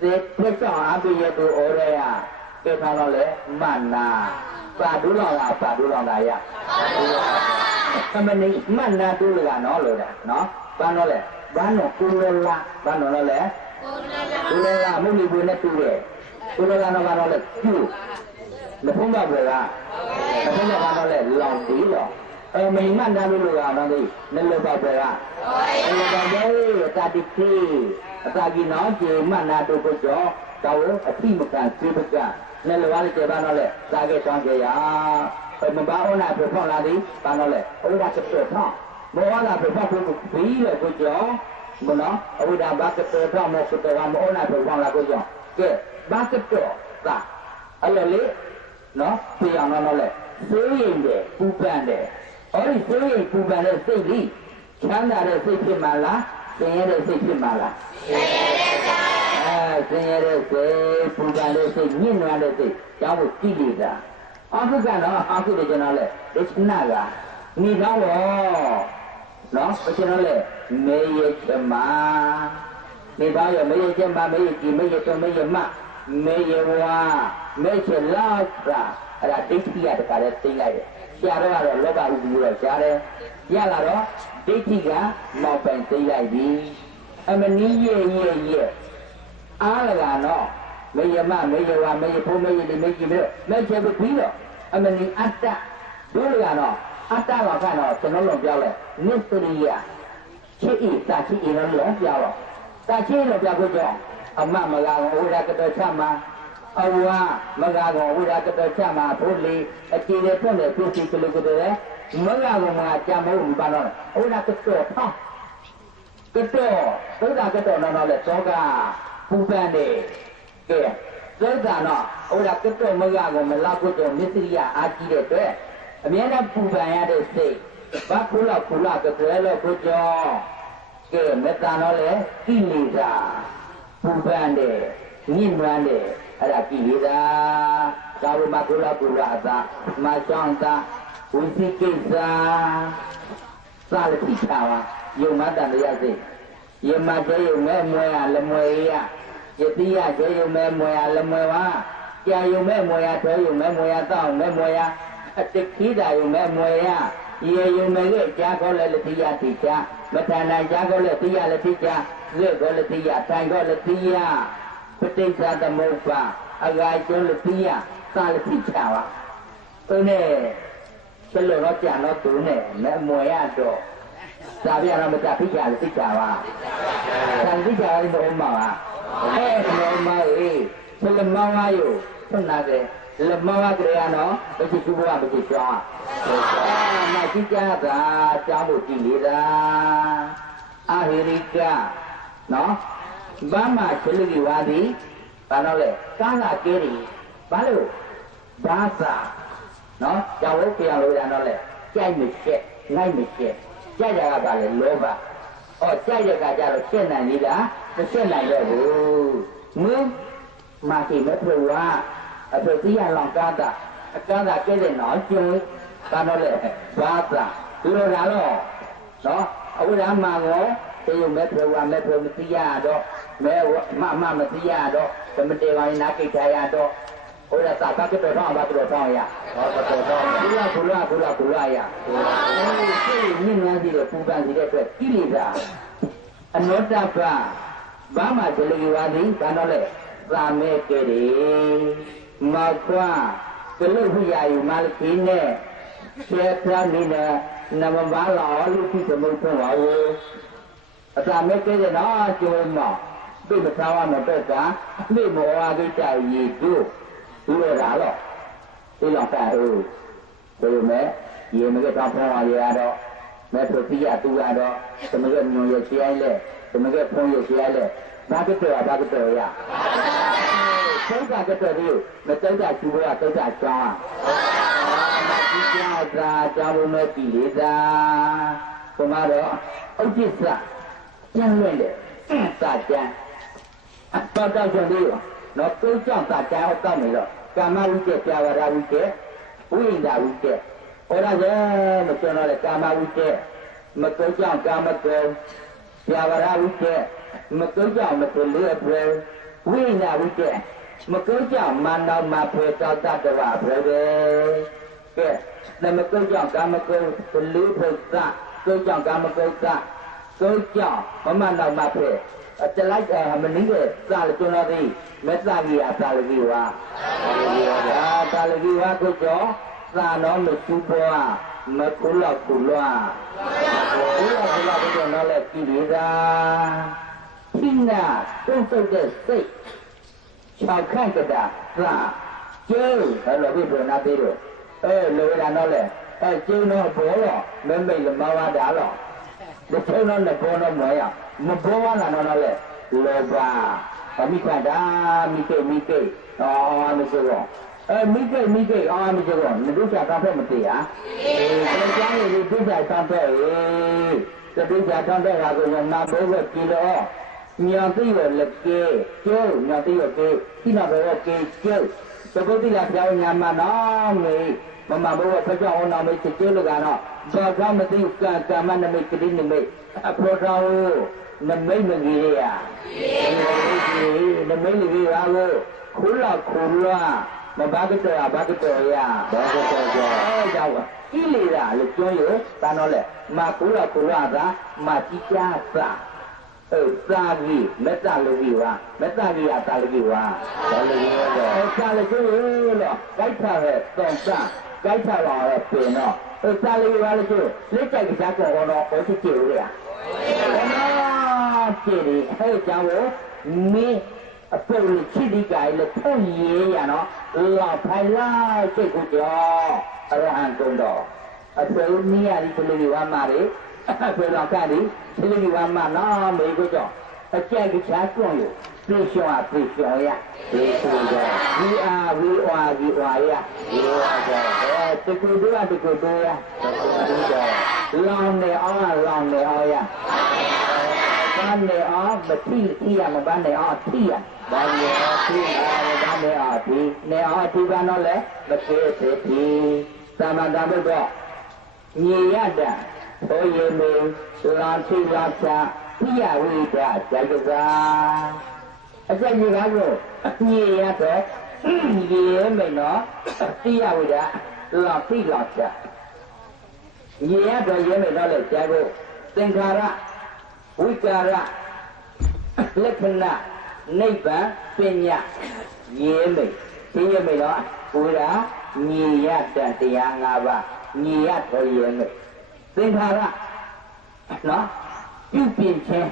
သေပြတ်အောင်အပိယတုဩရယကေထားတော့လေမနာပါဒုလောင်တာရသမဏိမနာတူကနော်လို့တဲ့နော်ဘာလို့လဲဘာလို့ကုလလာဘာလို့လဲကုလလာမုန်ဘူးနဲ့တူတယ်ကုလလာတော့ကတော့လေကျူမဖုံးပါဘူးလားမဖုံးပါတော့လေလောင်ပြီးတော့မင်းမနာလို့ကတော့ဒီနလပါပဲလားအဲ့ဒါပဲတာတိတိအသာကြီးနော်ကျေမနာတို့ကိုကြောတော့အတိမကန်စေပကနဲ့လောရတဲ့ဘာနော်လဲသာကေတောင်းကြရမဘာဩနာပြဖောက်လာသည်ဘာနော်လဲဩဒါကပြဖောက်မောနာပြဖောက်ကိုပြီးလေကိုကြောမနော်ဩဒါဘာကပြဖောက်မောစတော်မောနာပြဖောက်လာကိုကြောကဲဘာကတော်သာအဲ့လိုလေနော်ပြအောင်နော်လဲသိရင်တယ်ပူပန်တယ်အဲ့ဒီသိရင်ပူပန်တဲ့စိတ်ကြီးချမ်းသာတဲ့စိတ်ဖြစ်မှာလားဆင်းရဲတဲ့စိတ်ဖြစ်မှာလားဆင်းရဲတဲ့စိတ်ပူပန်တဲ့စိတ်ညှဉ်းနှွမ်းတဲ့စိတ်ကြောင့်ကိလေသာအခုကတော့အခုဒီကျွန်တော်လဲဒိဋ္ဌနာကနေတော့နော်ကျွန်တော်လဲမေယချက်မှာနေပါရမေယချက်မှာမေယကြည်မေယတော်မေယမမေယဝါမေချက်လောက်တာအဲ့ဒါဒိဋ္ဌိရတခါလဲသိလိုက်တယ်ရှားတော့လောဘဥပ္ပူတော့ရှားတယ်ရလာတော့ဒိဋ္ဌိကမောက်ပိုင်သိလိုက်ပြီအမနီးရဲ့အားလကနော်မေယမမေယဝါမေယဖို့မေယဒီမေယကြီးပြီးမေချက်ပြီးတော့အမနီအတ္တတို့ကတော့အတ္တကကတော့ကျွန်တော်လုံးပြောလဲနစ္စရိယချစ်ဤစာချစ်ဤတော့လုံးပြောတော့စာချစ်လို့ပြောဖို့ကြောင့်အမမလာဝိရကတောချမှာအဝါမကကောဝိရကတောချမှာဘုလီအကြည်နဲ့ဖွင့်တဲ့ပြည့်စုံကလေးကိုတည်းမကကောမှာကြံမို့ဘာလို့ဝိရကတောဖောင်းကတော့သုဒ္ဓကတော့နော်လေသောကပူပန်တယ်ကဲသုဒ္ဓနော်ဝိရကတောမကကောမလောက်တော့မစ္စရိယအာကြီးတဲ့အတွက်အမြဲတမ်းပူပန်ရတဲ့စိတ်ဘာကုလကတွဲလို့ကိုကြောကဲမေတ္တာတော့လေကိလေသာပူပန်တယ်ညှဉ်းနှွမ်းတယ်အဲ့ဒါကိလေသာသာဝမကုလအသာမချောင်းသာဝိသိကိစ္စသာလတိချာဝယုံမတန်တရားစိတ်ယမကျယုံမဲ့မွဲရလမွဲရ တိယကျေယုံမဲမွေရလမွေဝါကြာယုံမဲမွေရထွဲယုံမဲမွေရတောင်းမဲမွေရအတခိတာယုံမဲမွေရရေယုံမဲကကြာခေါ်လဲလတိယတိချမထဏကြာခေါ်လဲတိယလတိချဇေခေါ်လတိယထိုင်ခေါ်လတိယပဋိစ္စသမုပ္ပါအဂါကျွလတိယသာလတိချပါသူနဲ့ဆလောတော့ကြာတော့သူနဲ့မဲမွေရတော့သာပြရမကြဖိချာလတိချပါသံတိချာလည်းမဟုတ်ပါဘူးမောအေးဆလမောင်းအားယဆွနာတယ်လမောင်းကရေနော်မရှိသူဘဝမရှိချောင်းမကြည့်ကြတာကြောင်းလို့ကြည့်လေတာအဟိရိကနော်ဘာမှချလိဝါဒီဘာလို့လဲကာလာကဲရီဘာလို့ဘာသာနော်ကြောင်းလို့ပြောင်းလို့ရတော့လဲကြိုက်မရှိငိုက်မရှိကြိုက်တာကဘာလဲလောဘကြိုက်တဲ့ကကြတော့ရှင်းနိုင်သေးလားမရှင်းနိုင်တော့ဘူးမင်းမာတိမထွေဝါအဖေတိယလောင်ကားတာအကားတာကျဲတဲ့နော်ကျုံဘာလို့လဲဘာသာဒီလိုလာတော့နော်အခုဒါမှကောတေယမဲထွေဝါမဲထွေမတိယတော့မဲမတိယတော့သမတေဝါနာကိထာယတော့ဟိုဒါသာကကတော့တော့ဘာလို့တော့ရဟောတော့ဘုရားရဒီမြင့်များစီတဲ့ပူပန်စီတဲ့အတွက်ကိလေသာအနောတပဘာမှဇလေဝါဒီဘာလို့လဲသာမဲကဲတယ်မောကွာကလုတ်ဖျာယူမလခိနဲ့ကျေဖျားနေနဲ့နမဘာလောလူခိသမုတ်ဆုံးပါဘူးအသာမဲကဲတယ်နော်ကျိုးမောပြိပသာဝမတော့ကအမိမောဝါကိတရည်တို့ဒီလိုလားတော့ဒီလောက်တာဟုတ်ဆိုမဲ့ရေမကတော့ဖောင်းရရတော့မဲဆိုပြရသူရတော့သမကညုံရချရိုင်းလဲသမကဖုံးရချရိုင်းလဲဘာကတော့ရသုံးတာကတော့ဒီမသုံးတာကျူရသုံးတာကြောင်းမကြည့်ကြတာကြောင်းလို့မကြည့်လေသာဘုမတော့ဥဒိစ္စကျန်လွင့်တယ်စာကျန်တော့ကြောင့်ဒီနော်သုံးကြောင့်စာကျန်ဟုတ်တော့နေတော့ကာမဝိကျပြဝရဝိကျဝိညာဝိကျဟောရရဲ့မကျွန်တော်လေကာမဝိကျမသုံးကြောင့်ကာမကောပြဝရဝိကျမကုန်းကြောင့်မကုန်းလေးအဖွယ်ဝိညာဝိကျမကုန်းကြောင့်မာနမဖွယ်တောတတဝအဖွယ်ပဲကဲနမကုန်းကြောင့်ကာမကုန်းလေးဖွယ်သကုန်းကြောင့်ကာမကုန်းသကုန်းကြောင့်မမနောမဖွယ်တလိုက်မနည်းရဲ့သာလကျွန်တော်သည်မသကြီးအသာလကြီးဝါသာလကြီးဝါကိုကြောင့်သာတော်မစုဘောမကုလောက်ကုလွားဘုရားကိုတော့လည်းကြည့်ရတာခိနာတုံ့ဆုတ်တဲ့စိတ်၆ခန့်ကြတာသာကျဲဘယ်လိုဖြစ်လို့နာသေးတော့လိုရတော့လေကျင်းတော့ဘောတော့မမိတ်လမဝါတာတော့ဒီချုံတော့လည်းဘောတော့မရမဘောလာတော့လေလောဘအမိခတာမိကေမဆိုတော့မိကေမဆိုတော့မတို့ချတာဖက်မသေးဟာဒီကြားရည်ဒီဒုက္ခသံဖက်တပိချာထတဲ့ဟာကိုနာဘိုးကကြည့်တော့ညာသိရလက်ကေကျိုးညာသိရကေခိနာဘောကေကျိုးသဘုတိလာပြောင်းညာမနာမေမမဘောဖကြောင်းနာမေကျိုးလကတော့ဘာကမသိကာမနမိတ်ကတိနမိတ်အဖေတော်နမိတ်မကြီးရနမိတ်ကြီးပါကိုခုလာမဘာကတော့ရဘာကတော့ကြောက်ကိလေသာလို့ပြောရတာတော့လေမကူလာသာမတိကျသာသာကြီးမတ္တလူကြီးဝါမတ္တကြီးအတာလူကြီးဝါဒါလူကြီးတော့သာလူကြီးလို့ကြိုက်တာပဲတောင်းစားကြိုက်တာတော့ပြင်တော့သာလူကြီးဝါလို့ဆိုလက်ကြိုက်ကြတော့တော့ဟောချစ်ကြည့်ရကြည့်တယ်ဟဲ့ကြောင့်မင်းအပေါ်ကိုချစ်ဒီကြိုင်လို့ထုံရဲရနော်လောက်ဖိုင်လိုက်စိတ်ကိုကြောအရဟံကုန်တော့အပေါ်နည်းရဒီကလေးဝါမာရီဘယ်တော့ကဒီကလေးဝါမာနော်မေကိုကြောအကြိုက်ချာကျွန်းရပြေရှောရဒီဆိုတော့ဒီအားဝီဝါဒီဝါရဒီဝါတော့တကူတို့ရလောင်းနေအောင်ရဘာနေအောင်မတိရမဘာနေအောင်တိရဘာနေအောင်တိဘာနေအောင်တိနေအောင်တိဘာတော့လဲမသေးသေးဒီသမန္တဘုတော့ညီရတာဘိုးရမေလာတိလာချာတိယဝိဒဇာကြကစား အကျဉ်းကြီးကတော့ညီရတော့ညီရဲမယ်နော်တိယဝိဒလောက်တိလောက်ချညီရတော့ရဲမယ်တော့လေကျကိုသင်္ခါရဝိကာရလက္ခဏာနိဗ္ဗာန်ပညာရဲမယ်ဒီရဲမယ်တော့ဘုရားညီရတဲ့တရား၅ပါးညီရတော့ရဲမယ်သင်္ခါရနော်ပြုပြင်ခြင်း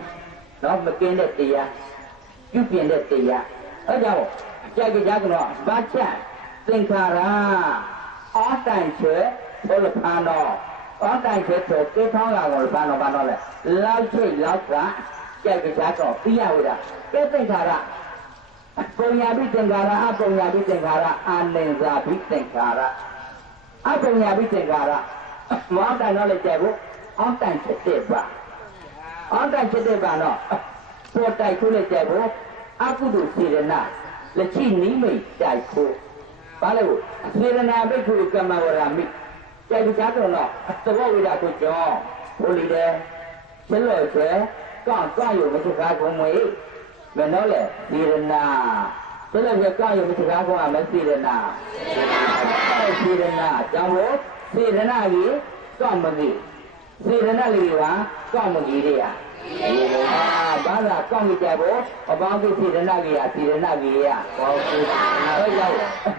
နော်မကင်းတဲ့တရားပြုပြင်တဲ့တရားအဲကြောင့်ကြာကြကတော့ဘာချက်သင်္ခါရအောတန်ချေဘုလဖာနောအောတန်ချေဆိုကေထောင်းလာကိုဘာနောလဲလောက်ချိတ်လောက်ကကြာကြတော့ပြရဝိတာကဲသင်္ခါရပုံညာပိသင်္ခါရအပုံညာပိသင်္ခါရအာနိဇာပိသင်္ခါရအပုံညာပိသင်္ခါရမောတန်တော့လေကျဲဖို့အောတန်ချေတဲ့ပါအောတန်ချေတဲ့ပါတော့ပေါ်တိုက်ခုလေကျဲဖို့အကုသိုလ်စေရနာလက်ချိနိမိတ်တိုက်ဖို့ဘာလဲကိုစေရနာဘိက္ခုကမ္မဝရမိကြိုက်ကြတော့သဘောဝိဒကိုကြောဘုလီတဲ့ကျလို့ကျဲကောက်ရုံမရှိကားကုန်မွေမနော်လေစေရနာကျလို့ကျကောက်ရုံမရှိကားကုန်အမစေရနာစေရနာကြောင့်လို့စေရနာကြီးကောက်မကြီးစေရနာလေးကကောက်မကြီးတဲ့ဘာသာကောင်းကြဖို့အပေါင်းကိစေရနာကြီးရစေရနာကြီးရဟောကုအဲကြောင့်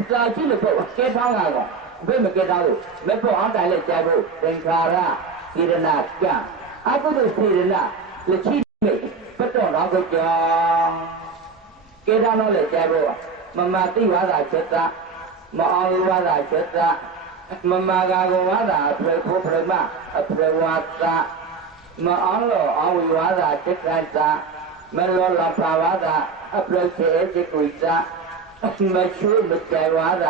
စာကြည့်လို့ကဲထောင်းတာကဘယ်မကဲထောင်းလို့မဖို့အောင်တိုင်လက်ကြဖို့သင်္ခါရစေရနာကအကုသိုလ်စေရနာလက်ချိမိတ်ပတ်တော်တော်ကိုကြောင်းကဲထောင်းတော့လက်ကြဖို့မမသိဝါဒချက်တာမအောင်ဝါဒချက်တာမမကာကဝါဒအဖေဖို့ပြမအဖေဝါဒမအောင်လို့အောင်ဝိဝါဒစိတ်ကတာမလောလပါဝါဒအပရိသေစိတ်ဝိတာမချွေမကြိုင်ဝါဒ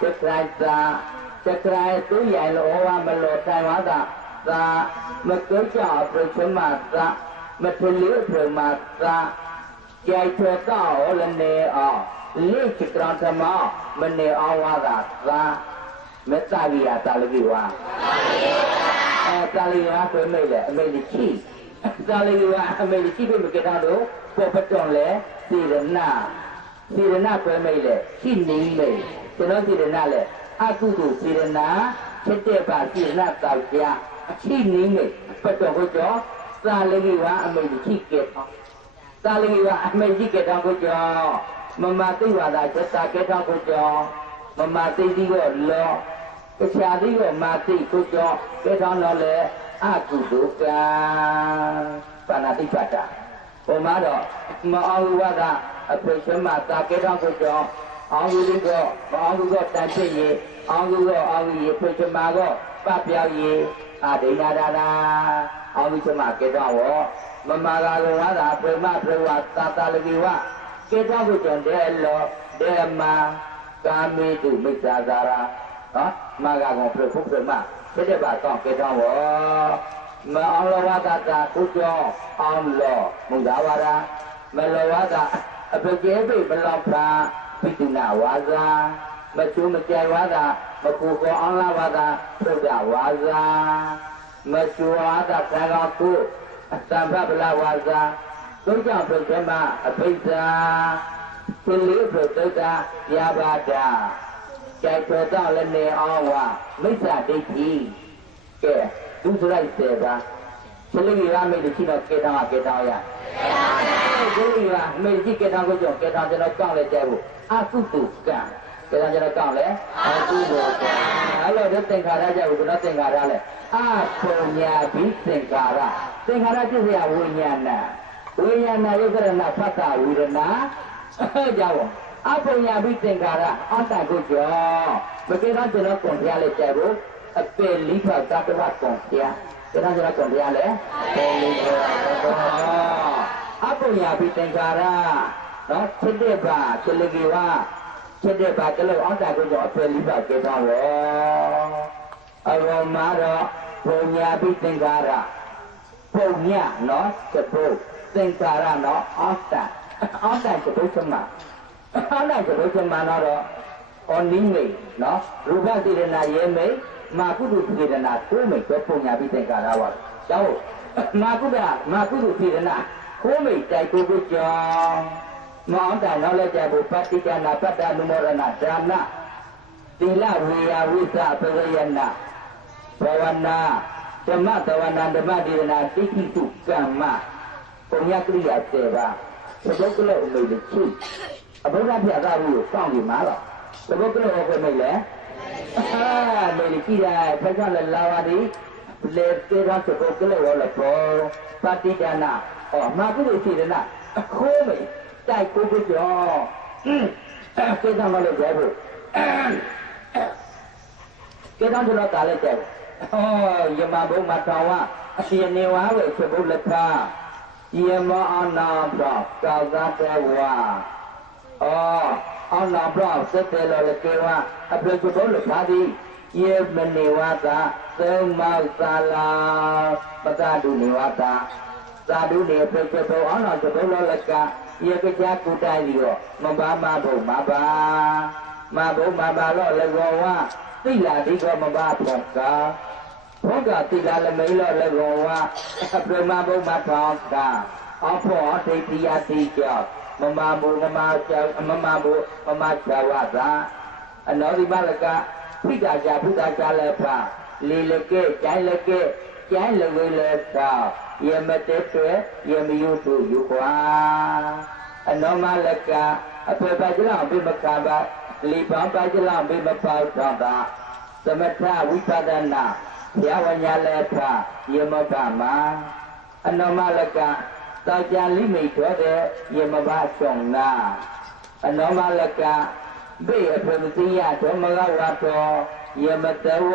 စိတ်ကတာစိတ်ကရသူရလောဝမလောတိုင်ဝါဒသာမကုကြအပရိချမသာမထလီအပရမသာကြိုက်ထွက်တော့လည်းနေအောင်လိချကရဓမ္မမနေအောင်ဝါဒသာမေတ္တာကြီးအတာလကြီးဝါတာလီဝါဆွေမိတ်လေအမေကြီးချိတာလီဝါအမေကြီးချိမကတာတော့ပေါ်ပတော်လေစေရနာဆွေမိတ်လေချိနေလေကျွန်တော်စေရနာလေအကုသိုလ်စေရနာဖြစ်တဲ့ပါစေရနာတောက်ကြချိနေလေပတော်ကိုကြောတာလီဝါအမေကြီးချိကဲတာလီဝါအမေကြီးကဲတောင်ကိုကြောမမသိဝါဒချက်တာကဲတောင်ကိုကြောမမသိဒီကိုလောအခြားသည်ကမာတိကိုကြောကဲထောင်းတော့လေအကုသိုလ်ကံပါဏာတိပတ်တာဟိုမှာတော့မအောင်ဝါဒအဖေရှမတာကဲထောင်းကိုကြောအောင်လူတွေကမအောင်လူကတန်ဖြစ်ရေအောင်လူကအောင်လူရေဖေရှမကပပြောက်ရေအာဒိနာဒါနာအောင်လူရှမကဲထောင်းဝမမကာကဝါဒပြမပြဝသာတာလကိဝကဲထောင်းကိုကြောတဲ့လောဒေမကာမေတုမိစ္ဆာသာရာနော်မာကကောင်ပြဖို့ပြမဖြစ်တဲ့ပါတော့ကဲတော့မအောင်လောဝါဒတာကုကျော်အောင်လောမုဒ္ဒဝါဒမလောဝါဒအပကျေပိမလောဖာပိတုနာဝါစာမချူမကြိုင်ဝါဒမကူကောအောင်လာဝါဒသုဒ္ဓဝါစာမချူဝါဒသံဃာကုသံဃပလဝါစာသုံးကြောင့်ပြည့်မအပိစ္ဆာသင်လေးပြသုဒ္ဓပြပါဒကြိုက်ထွက်တော့လည်းနေအောင်ဝမိစ္ဆာဒိဋ္ဌိကဲဒုစရိုက်စေပါဆလိရမေတ္တိရှိတော့ကေတောင်းရဒုရိယမေတ္တိကေတောင်းကိုကြောင့်ကေတောင်းကျွန်တော်ကောက်လဲကျဲဖို့အကုတုကံကေတောင်းကျွန်တော်ကောက်လဲအကုတုကံအဲ့လိုသင်္ခါရကြဘူးကျွန်တော်သင်္ခါရလဲအပုံညာဘိသင်္ခါရသင်္ခါရဖြစ်เสียဝိညာဏရုပ်ရဏဖတ်တာဝိရဏကြောင့်အပုံညာဘိသင်္ခါရအတ္တကိုကြောမကေတော့ကျွန်တော်ကုန်ပြလဲကျဲဖို့အပေလိဖတ်တတ္တဝကုန်ပြကျွန်တော်ကုန်ပြလဲပေလိဖတ်အပုံညာဘိသင်္ခါရနော်ဖြစ်တဲ့ပါဖြစ်လေကြီးဝါဖြစ်တဲ့ပါကျလို့အတ္တကိုကြောအပေလိဖတ်ကေတော့ရောအဝမှာတော့ပုံညာဘိသင်္ခါရပုံညာနော်သဘုသင်္ခါရနော်အတ္တသဘုသမအတ္တသဘုသမတော့ဩနိမိတ်နော်ရူပစေတနာရဲမိတ်မာကုတုစေတနာကိုမိတ်ပဲပုံညာပြီးသင်္ကာရပါကျောင်းမာကုတုစေတနာကိုမိတ်တိုက်ကိုကြောင်း မောင်းတာနောက်လည်းကြဖို့ပฏิဒါနာပတ္တနုမောရဏဒါနသီလဝေယဝိသပရိယနာဘဝနာဓမ္မသဝနာဓမ္မဒေသနာတိဋ္ဌိတုကမ္မပုံညကရိယာ7ပါးသဘုတ်ကလေးအမိတ်ချိအဘုရားပြတာဘူးကိုစောင့်ကြည့်မှာတော့သဘုတ်ကလေးဟောခွင့်မိတ်လေမေလီကြည့်တယ်ဖက်ခလာဝဒီလေတေရာသဘုတ်ကလေးဟောလို့ပฏิဒါနာမာကုလို့ရှိတယ်နာခိုးမိတ်တိုက်ကိုကိုကြောကေတံမလို့ကြဖို့ကေတံဆိုတော့တားလိုက်ကြယမဘုံမတော်ဝအရှင်နေဝါဝေသဘုလထယမအနာဘောကာသတေဝါအနာဘောစတေလောလေကေဝါအပရိသဘုလထသည်ယေမနေဝါသာသုံးမောသာလာပတ္တုနေဝါသာသာဓုနေပရိသဘုအနာသဘုလောလကယေကကြာကုတိုင်လီရောမဘာမဘုံမဘာမဘုံမဘာလောလေကောဝသိလာဒီကောမဘာဖောကဘောကတိလာလမိလောလကောဝအပရမဘုံမထောင်းကအဖို့ဒိဋ္ဌိယတိကြောမမဘုမမကြောမမဘုမမချဝသာအနောဒီမလကဖိတာကြဖုတာကြလည်းဖာလေလကဲကျိုင်းလကဲကျိုင်းလဝေလေသာယမတေတွေယမယုတုယုခွာအနောမလကအပေပါကြလောက်ဘိမခါပါလီပံပါကြလောက်ဘိမပေါတော့တာသမထဝိပဿနာဘုရားဝညာလည်းဖာယမပမအနောမလကတောကြလိမိတ်တော်တဲ့ယမဘဆောင်နာအနောမလကဘေအဖေမသိရတော်မကဝါတော်ယမတဝ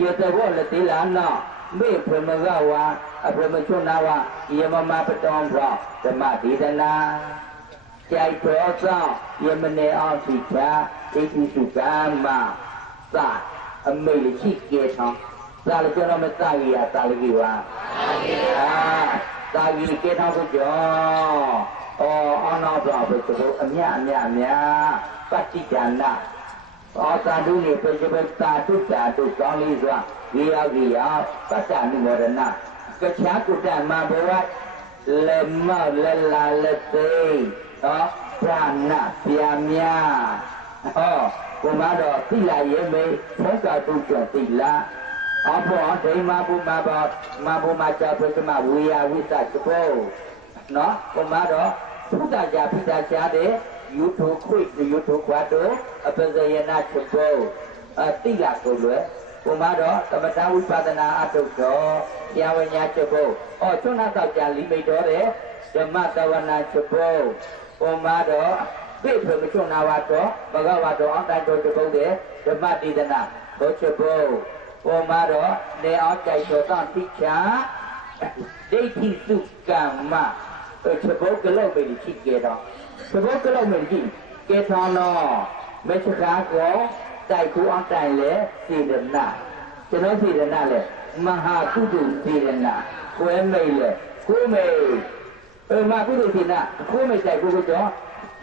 ယတဝလတိလာနောမေဖေမကဝါအဖေမချွနာဝယမမပတောဘောဓမ္မဒေသနာကြိုက်တော်ဆောင်ယမနေအောင်သိချာဒိဋ္ဌိစုကမ္မသာအမေရှိကေထောသာလကျွန်တော်မသာကြီးရသာလကြီးဝါသာကြီးကေထောကိုကြောအနာဘောဘုရားအမြပฏิဒါနာသာဓုနေပစ္စပတာတုတာတုကောင်းလေးစွာဝေယဝေယပတ္တနုမောရဏကချာကုတ္တမဘဝလက်မလက်လာလက်သိပရဏပြာမြဘုမတော်သီလရေမေသောကတုကျော်သီလအဖို့ဒိမဘုမဘောမဘုမချပစ္စမဝေယဝိသသဘောဘုမတော်သုတ္တကြဖိတာချတဲ့ယုထုခွိယုထုခွာတော့အပဇယနာချက်ဘောတိလာကိုလွယ်ဘုမတော်သမထဝိပဿနာအတုတော်ဉာဏ်ဝညာချက်ဘောချုံနာတော့ကြလိမိတ်တော်တဲ့ဓမ္မတဝနာချက်ဘောဘုမတော်ပြည့်စုံမချုံနာဝတော်ဘဂဝါတော်အတိုင်းတော်ချက်ဘောတဲ့ဓမ္မဒေသနာဘောချက်ဘောဘုမတော်နေအောင်ကြိုက်တော်သတိချာဒိဋ္ဌိစုကမ္မချက်ဘောကလေးပဲရှိကြတော့သဘောကလေးမကြည့်ကေထောင်းတော့မစ္စကားကိုတိုက်ကူအောင်တိုင်လေစေတနာကျွန်တော်စေတနာလေမဟာကုသိုလ်စေတနာကိုယ်မိတ်လေကိုယ်မိတ်မကုသိုလ်စေတနာကိုယ်မိတ်တိုက်ကူတော့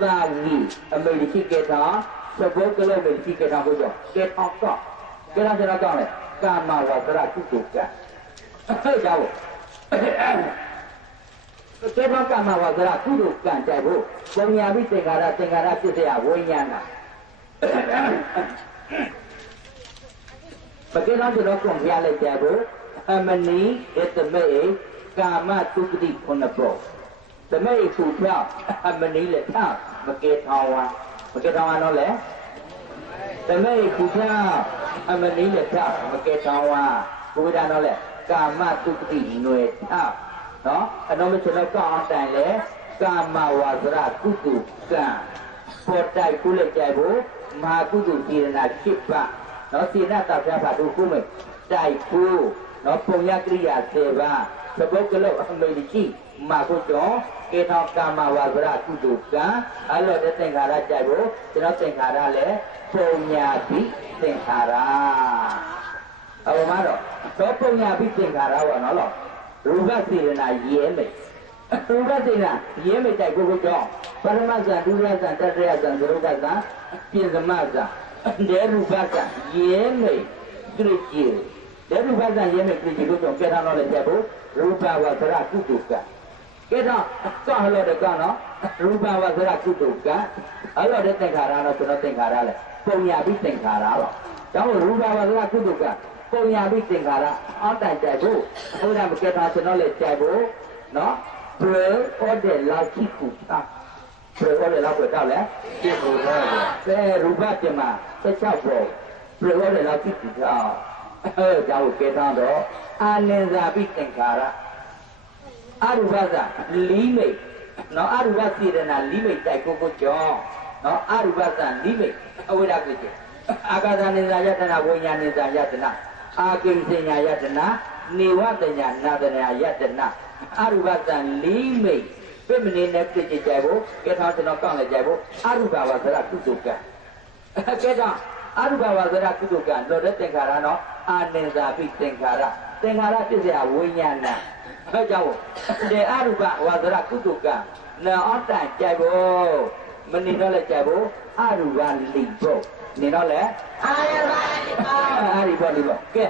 သာဝီအမေရိကေထောင်းသဘောကလေးမကြည့်ကေထောင်းကိုကြောကေထောင်းတော့ကေထောင်းကျွန်တော်ကောင်းလေကာမဝါဒရာကုသိုလ်ကအဲ့ဒါကေဘောကမဝါဒရာကုသိုလ်ကံကြိုက်ဖို့ပုံညာပြီးသင်္ခါရဖြစ်เสียဝိညာဏပကေနောကျွန်တော်ကုန်ပြလိုက်ကြဖို့အမနီတမေကာမတုပတိခုနဘောတမေခုပြောက်အမနီလက်ထမကေထောင်းဝါတော့လေတမေခုပြောက်အမနီလက်ထမကေထောင်းဝါဘုရားတော့လေကာမတုပတိຫນွေထအနောမကျွန်တော်ကောင်းအောင်တိုင်လေကာမဝါဒရာကုတုကံပေါ်တိုက်ကုလက်ကြိုက်ဖို့မဟာကုတုစေတနာ7ပါးစေတနာတောက်ပြပါတို့ခုမဲ့တိုက်ဖို့ပုံညကရိယာ7ပါးသဘုတ်ကလေးအမေရိမာကိုကြောကေထောကာမဝါဒရာကုတုကံအဲ့လိုတဲ့သင်္ခါရကြိုက်ဖို့ကျွန်တော်သင်္ခါရလေပုံညာပြီးသင်္ခါရအဘမတော့ပုံညာပြီးသင်္ခါရဝါနော်ရူပစေတနာရဲမိတ်ရူပစေတနာရဲမိတ်တိုက်ကိုကြောပရမဇာဒုရဇာတတရဇာသရုပ်ကဇာပြင်သမဇာဒေရူပဇာရဲမိတ်ကြည့်ကြည့်ဒေရူပဇာရဲမိတ်ကြည့်ကြည့်ကိုကြောပြထားတော့လည်းချက်ဖို့ရူပဝါဒရာကုတုကကဲတော့ကောဟလို့တဲ့ကောနော် ရူပဝါဆိုတာကုတုကအဲ့တော့တဲ့သင်္ခါရတော့ကျွန်တော်သင်္ခါရလဲပုံညာပြီးသင်္ခါရတော့ကျောင်းရူပဝါဆိုတာကုတုကပုံညာပြီးသင်္ခါရအောက်တိုင်ကြိုက်ဖို့ဘုရားမကဲထားကျွန်တော်လည်းကြိုက်ဖို့နော်ဘယ်ဩတဲ့လောက်ကြည့်ကူတာဘယ်ဩတဲ့လောက်ပဲတောက်လဲကြည့်ဖို့တော့ကဲရူပပြမ16ပုံဘယ်ဩတဲ့လောက်ကြည့်ကူတာကျောင်းကဲထားတော့အာလင်္ဇာပြီးသင်္ခါရအရူပဇာလီမိတ်နော်အရူပစေတနာလီမိတ်တိုက်ကိုကြောနော်အရူပဇာလီမိတ်အဝိဒကိစ္စအာကာသနိဇာယတနာဝိညာနိဇာယတနာအာကိဉ္စညာယတနာနေဝတညာနာတနာယတနာအရူပဇာလီမိတ်ပြမနေနဲ့ပြည့်ကြိုက်ဖို့ကဲထားကျွန်တော်ကောက်လိုက်ကြိုက်ဖို့အရူပဝါသရကုတုကံကဲတော့အရူပဝါသရကုတုကံလောတဲ့သင်္ခါရနော်အာနိဇာပိသင်္ခါရသင်္ခါရပြည့်စရာဝိညာဏအဲကြောင့်ဒီအရူပဝါဒရကုတုကနာအတန်ကြိုက်ဖို့မနေတော့လည်းကြိုက်ဖို့အရူပလိဖို့နေတော့လည်းအရူပလိဖို့ကဲ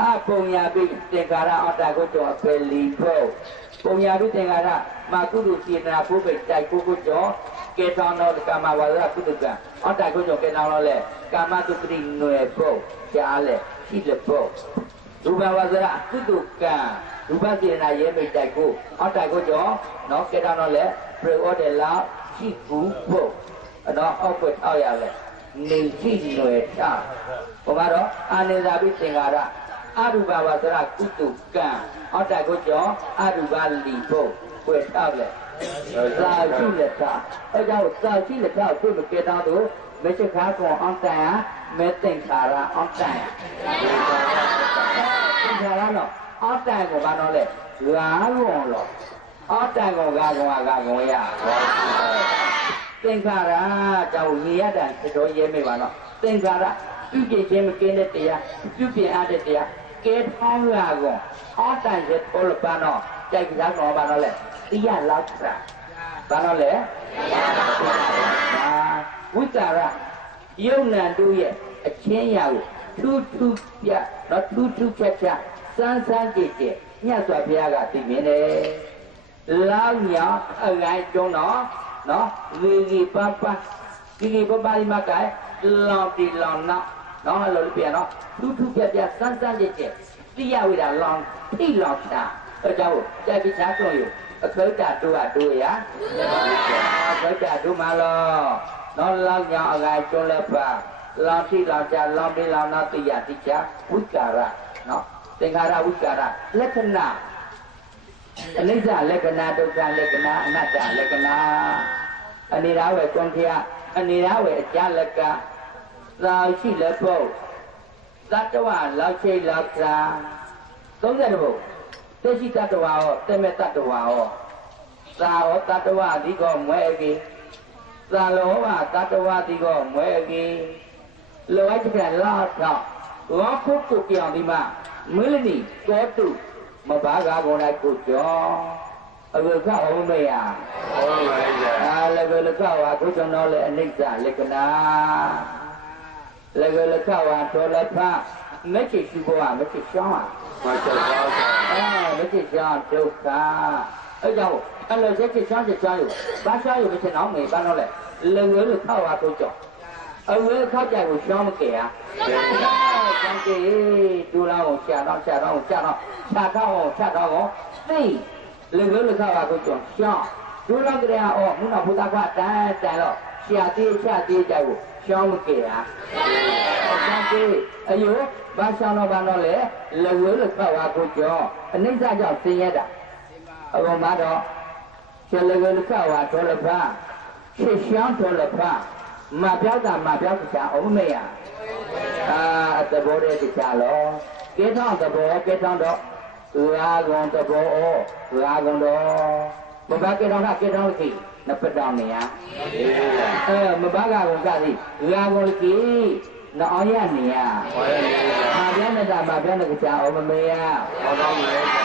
အပုံညာပိသင်္ခါရအတ္တကိုကြောပဲလိဖို့ပုံညာပိသင်္ခါရမာကုတုစေတနာဘုပိတိုက်ကိုကြောကေတောနောကာမဝါဒရကုတုကအတ္တကိုကြောကေတောနောလေကာမတုပတိနွယ်ဖို့ကြားလေရှိလေဖို့ရူပဝါဒရကုတုကရူပစေနာရဲမိတ်တိုက်ကိုအောက်တိုက်ကိုကြောနော်ကဲတော့တော့လေပရိဩဒေလာရှိကူဖို့တော့အောက်ွက်ထောက်ရလဲနေရှိနွယ်ချဘုရားတော့အာနိဇာပိသင်္ခါရအရူပဝါဒရကုတုကံအောက်တိုက်ကိုကြောအရူပလီဖို့ွယ်ထောက်လဲသာရှိလက်သာအဲကြောင့်သာရှိလက်သာကိုမကဲတော့သူမရှိခါကောအောက်တိုင်မဲသင်္ခါရအောက်တိုင်သင်္ခါရနော်အောက်တိုင်ကိုဘာတော့လဲငါးကုန်လို့အောက်တိုင်ကိုငါးကုန်ရသင်္ခါရကြောင့်နေရတဲ့တော်ရဲမိပါတော့သင်္ခါရပြုပြခြင်းမကင်းတဲ့တရားပြုပြင်အားတဲ့တရားကဲထောင်းရကုန်အောက်တိုင်ရဲ့ပေါ်လပါတော့ကြိုက်ကြတော့ဘာတော့လဲတရားလောက်တာဘာတော့လဲဝိကာရယုံနံတို့ရဲ့အချင်းရာကိုထူးပြတော့ထူးဖြတ်စမ်းကြည့်မြတ်စွာဘုရားကသိမြင်တယ်လောင်းညာအဂိုင်းတုံးတော့နော်ဒီပပဒီမကဲလောင်းတီလောင်းနော်ဟဲ့လို့ပြန်နော်ထူးပြစမ်းကြည့်တရားဝိဒါလောင်းထိလောင်းတာအဲကြောင့်ကြိုက်ပြီးချားကြုံရအခါကြတို့ရအခါကြတို့မလို့နော်လောင်းညာအဂိုင်းတုံးလည်းပါလောင်းထိလောင်းချလောင်းပြီးလောင်းတော့တရားတိချဝိကာရနော်သင်္ခါရဝိကာရလက္ခဏာအနိစ္စလက္ခဏာဒုက္ခလက္ခဏာအနတ္တလက္ခဏာအနေရာဝေကွန်ခယအနေရာဝေအကြလကသာရှိလက်ဖို့သတ္တဝလောက်ချိတ်လောက်သာ30ဘုသိရှိတတ္တဝဟောတမေတ္တဝဟောသာဟောတတ္တဝဒီကောမွဲကေသာလောဘတတ္တဝဒီကောမွဲကေလောဝိတ္တလာတော့လောကုတ်ကိုပြောင်းဒီမှာမင်းလေးကောတုမဘာကကောလိုက်ကိုကြောအဝိကအောင်မရဟုတ်ပါရဲ့အားလည်းလကဝါကိုကျွန်တော်လည်းအနိစ္စလက္ခဏာလည်းလကဝါတော်လည်းဖမက်ချစ်ရှိဘောမက်ချစ်ရှောင်းမက်ချစ်ရှောင်းမက်ချစ်ရှောင်းဒုက္ခအဲကြောင့်အဲ့လိုချက်ချစ်ရှောင်းယူဘာရှောင်းယူမချင်တော့မေဘာလို့လဲလည်းလကဝါကိုကြောအဝိခောက်ကြကိုရှောင်းမကေရရှောင်းကေဒူလာကိုရှာတော့သိလေလကဝါကိုကြောရှောင်းဒူလာကလေးအော်မုနာဘုဒ္ဓဘာတန်တော့ရှာသေးကြကိုရှောင်းမကေရရှောင်းကေအယိုဘာရှောင်းတော့ဘာလို့လဲလဝဲလကဝါကိုကြောအနိစ္စကြောင့်သိရတာအကောင်မတော့ရှေလဝဲလကဝါတော်လပါရှေရှောင်းတော်လပါမပြောက်ချာအောင်မရသဘောတည်းချာလောကဲထောင်းသဘောတော့ရာဂုံသဘောရာဂုံတော့မဘာကဲထောင်းကြည့်နပတောင်းနေရမဘာကကုံကသည်ရာဂုံကြည့်နော်အောင်ရနေရမပြောနဲ့တာမပြောနဲ့ချာအောင်မမေရ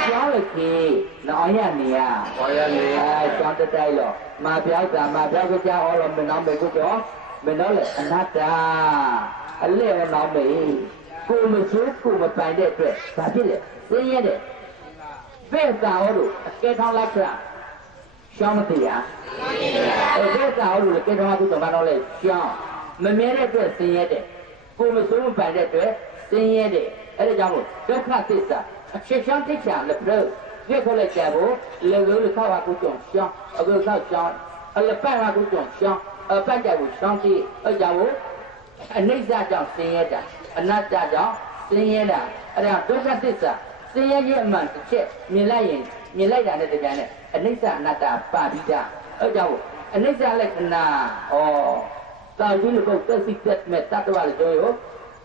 ကျောင်းလို့ကြည့်နော်အောင်ရနေရကျောင်းတိုက်လို့မပြောက်ချာအောင်လို့မနောင်းမေကိုကျော်မင်းတော့လေအနတ္တအလဲ့အောင်မေကိုမစိုးကိုမပိုင်တဲ့အတွက်ဘာဖြစ်လဲသိရတဲ့ပဲ့တာဟောလို့ကဲထောင်းလိုက်တာ ရှောင်းမသိရအဲ့ဒါစာလို့ကေတော်ကသူ့တော်တော့လေရှောင်းမမြဲတဲ့အတွက်ဆင်းရဲတဲ့ကိုမစိုးမပန်တဲ့အတွက်ဆင်းရဲတဲ့အဲ့ဒါကြောင့်မို့ဒုက္ခသစ္စာအချက်ရှောင်းတိချာလည်းပြည့်ဒီခေါ်လိုက်ကြဖို့လေလို့ခေါ်ပါကိုကြောင့်ရှောင်းအခုဆောက်ရှောင်းအလပတ်ပါကိုကြောင့်ရှောင်းအပတ်ကြကိုရှောင်းကြည့်အဲ့ကြောင့်မို့အနိစ္စကြောင့်ဆင်းရဲတာအနတ္တကြောင့်ဆင်းရဲတာအဲ့ဒါဒုက္ခသစ္စာဆင်းရဲရဲ့အမှန်တစ်ချက်မြင်လိုက်ရင်မြင်လိုက်တာနဲ့တကယ်နဲ့အနိစ္စအနတ္တပါဠိတာအဲ့ကြောင့်အနိစ္စလက္ခဏာဩတာကြီးလို့သက်စိတ်မဲ့တတ္တဝါလို့ပြောရော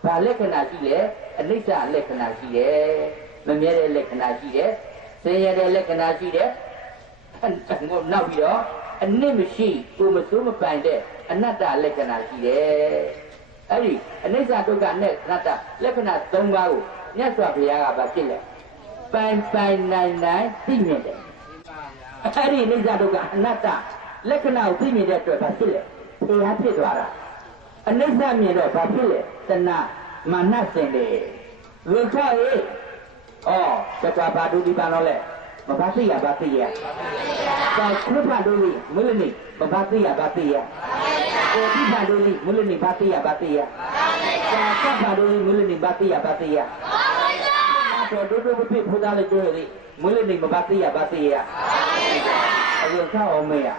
ဘာလက္ခဏာရှိလဲအနိစ္စလက္ခဏာရှိတယ်မမြဲတဲ့လက္ခဏာရှိတယ်ဆင်းရဲတဲ့လက္ခဏာရှိတယ်နောက်ပြီးတော့အနစ်မရှိကိုမစိုးမပိုင်တဲ့အနတ္တလက္ခဏာရှိတယ်အဲ့ဒီအနိစ္စဒုက္ခနဲ့အနတ္တလက္ခဏာ၃ပါးကိုမြတ်စွာဘုရားကဗာဖြစ်လဲပိုင်နိုင်သိမြင်တယ်အဲ့ဒီအနိစ္စဒုက္ခအနတ္တလက္ခဏာကိုသိမြင်တဲ့အတွက်ဗာဖြစ်လဲဘုရားဖြစ်သွားတာအနိစ္စမြင်တော့ဗာဖြစ်လဲတဏမာနစင်တယ်ဝိခရေဩတက္ကပါဒုဒီပါတော့လဲမဘာသိရဘာသိရသာခုဖတ်လို့မလို့နေမဘာသိရဘာသိရကိုဒီဖတ်လို့မလို့နေဘာသိရဘာသိရသာကဖတ်လို့မလို့နေဘာသိရဘာသိရတော့ဒုဒုပြဖူသားလေးတွေ့ရမလို့နေမဘာသိရဘာသိရအယုဆောင်းအောင်မေးရ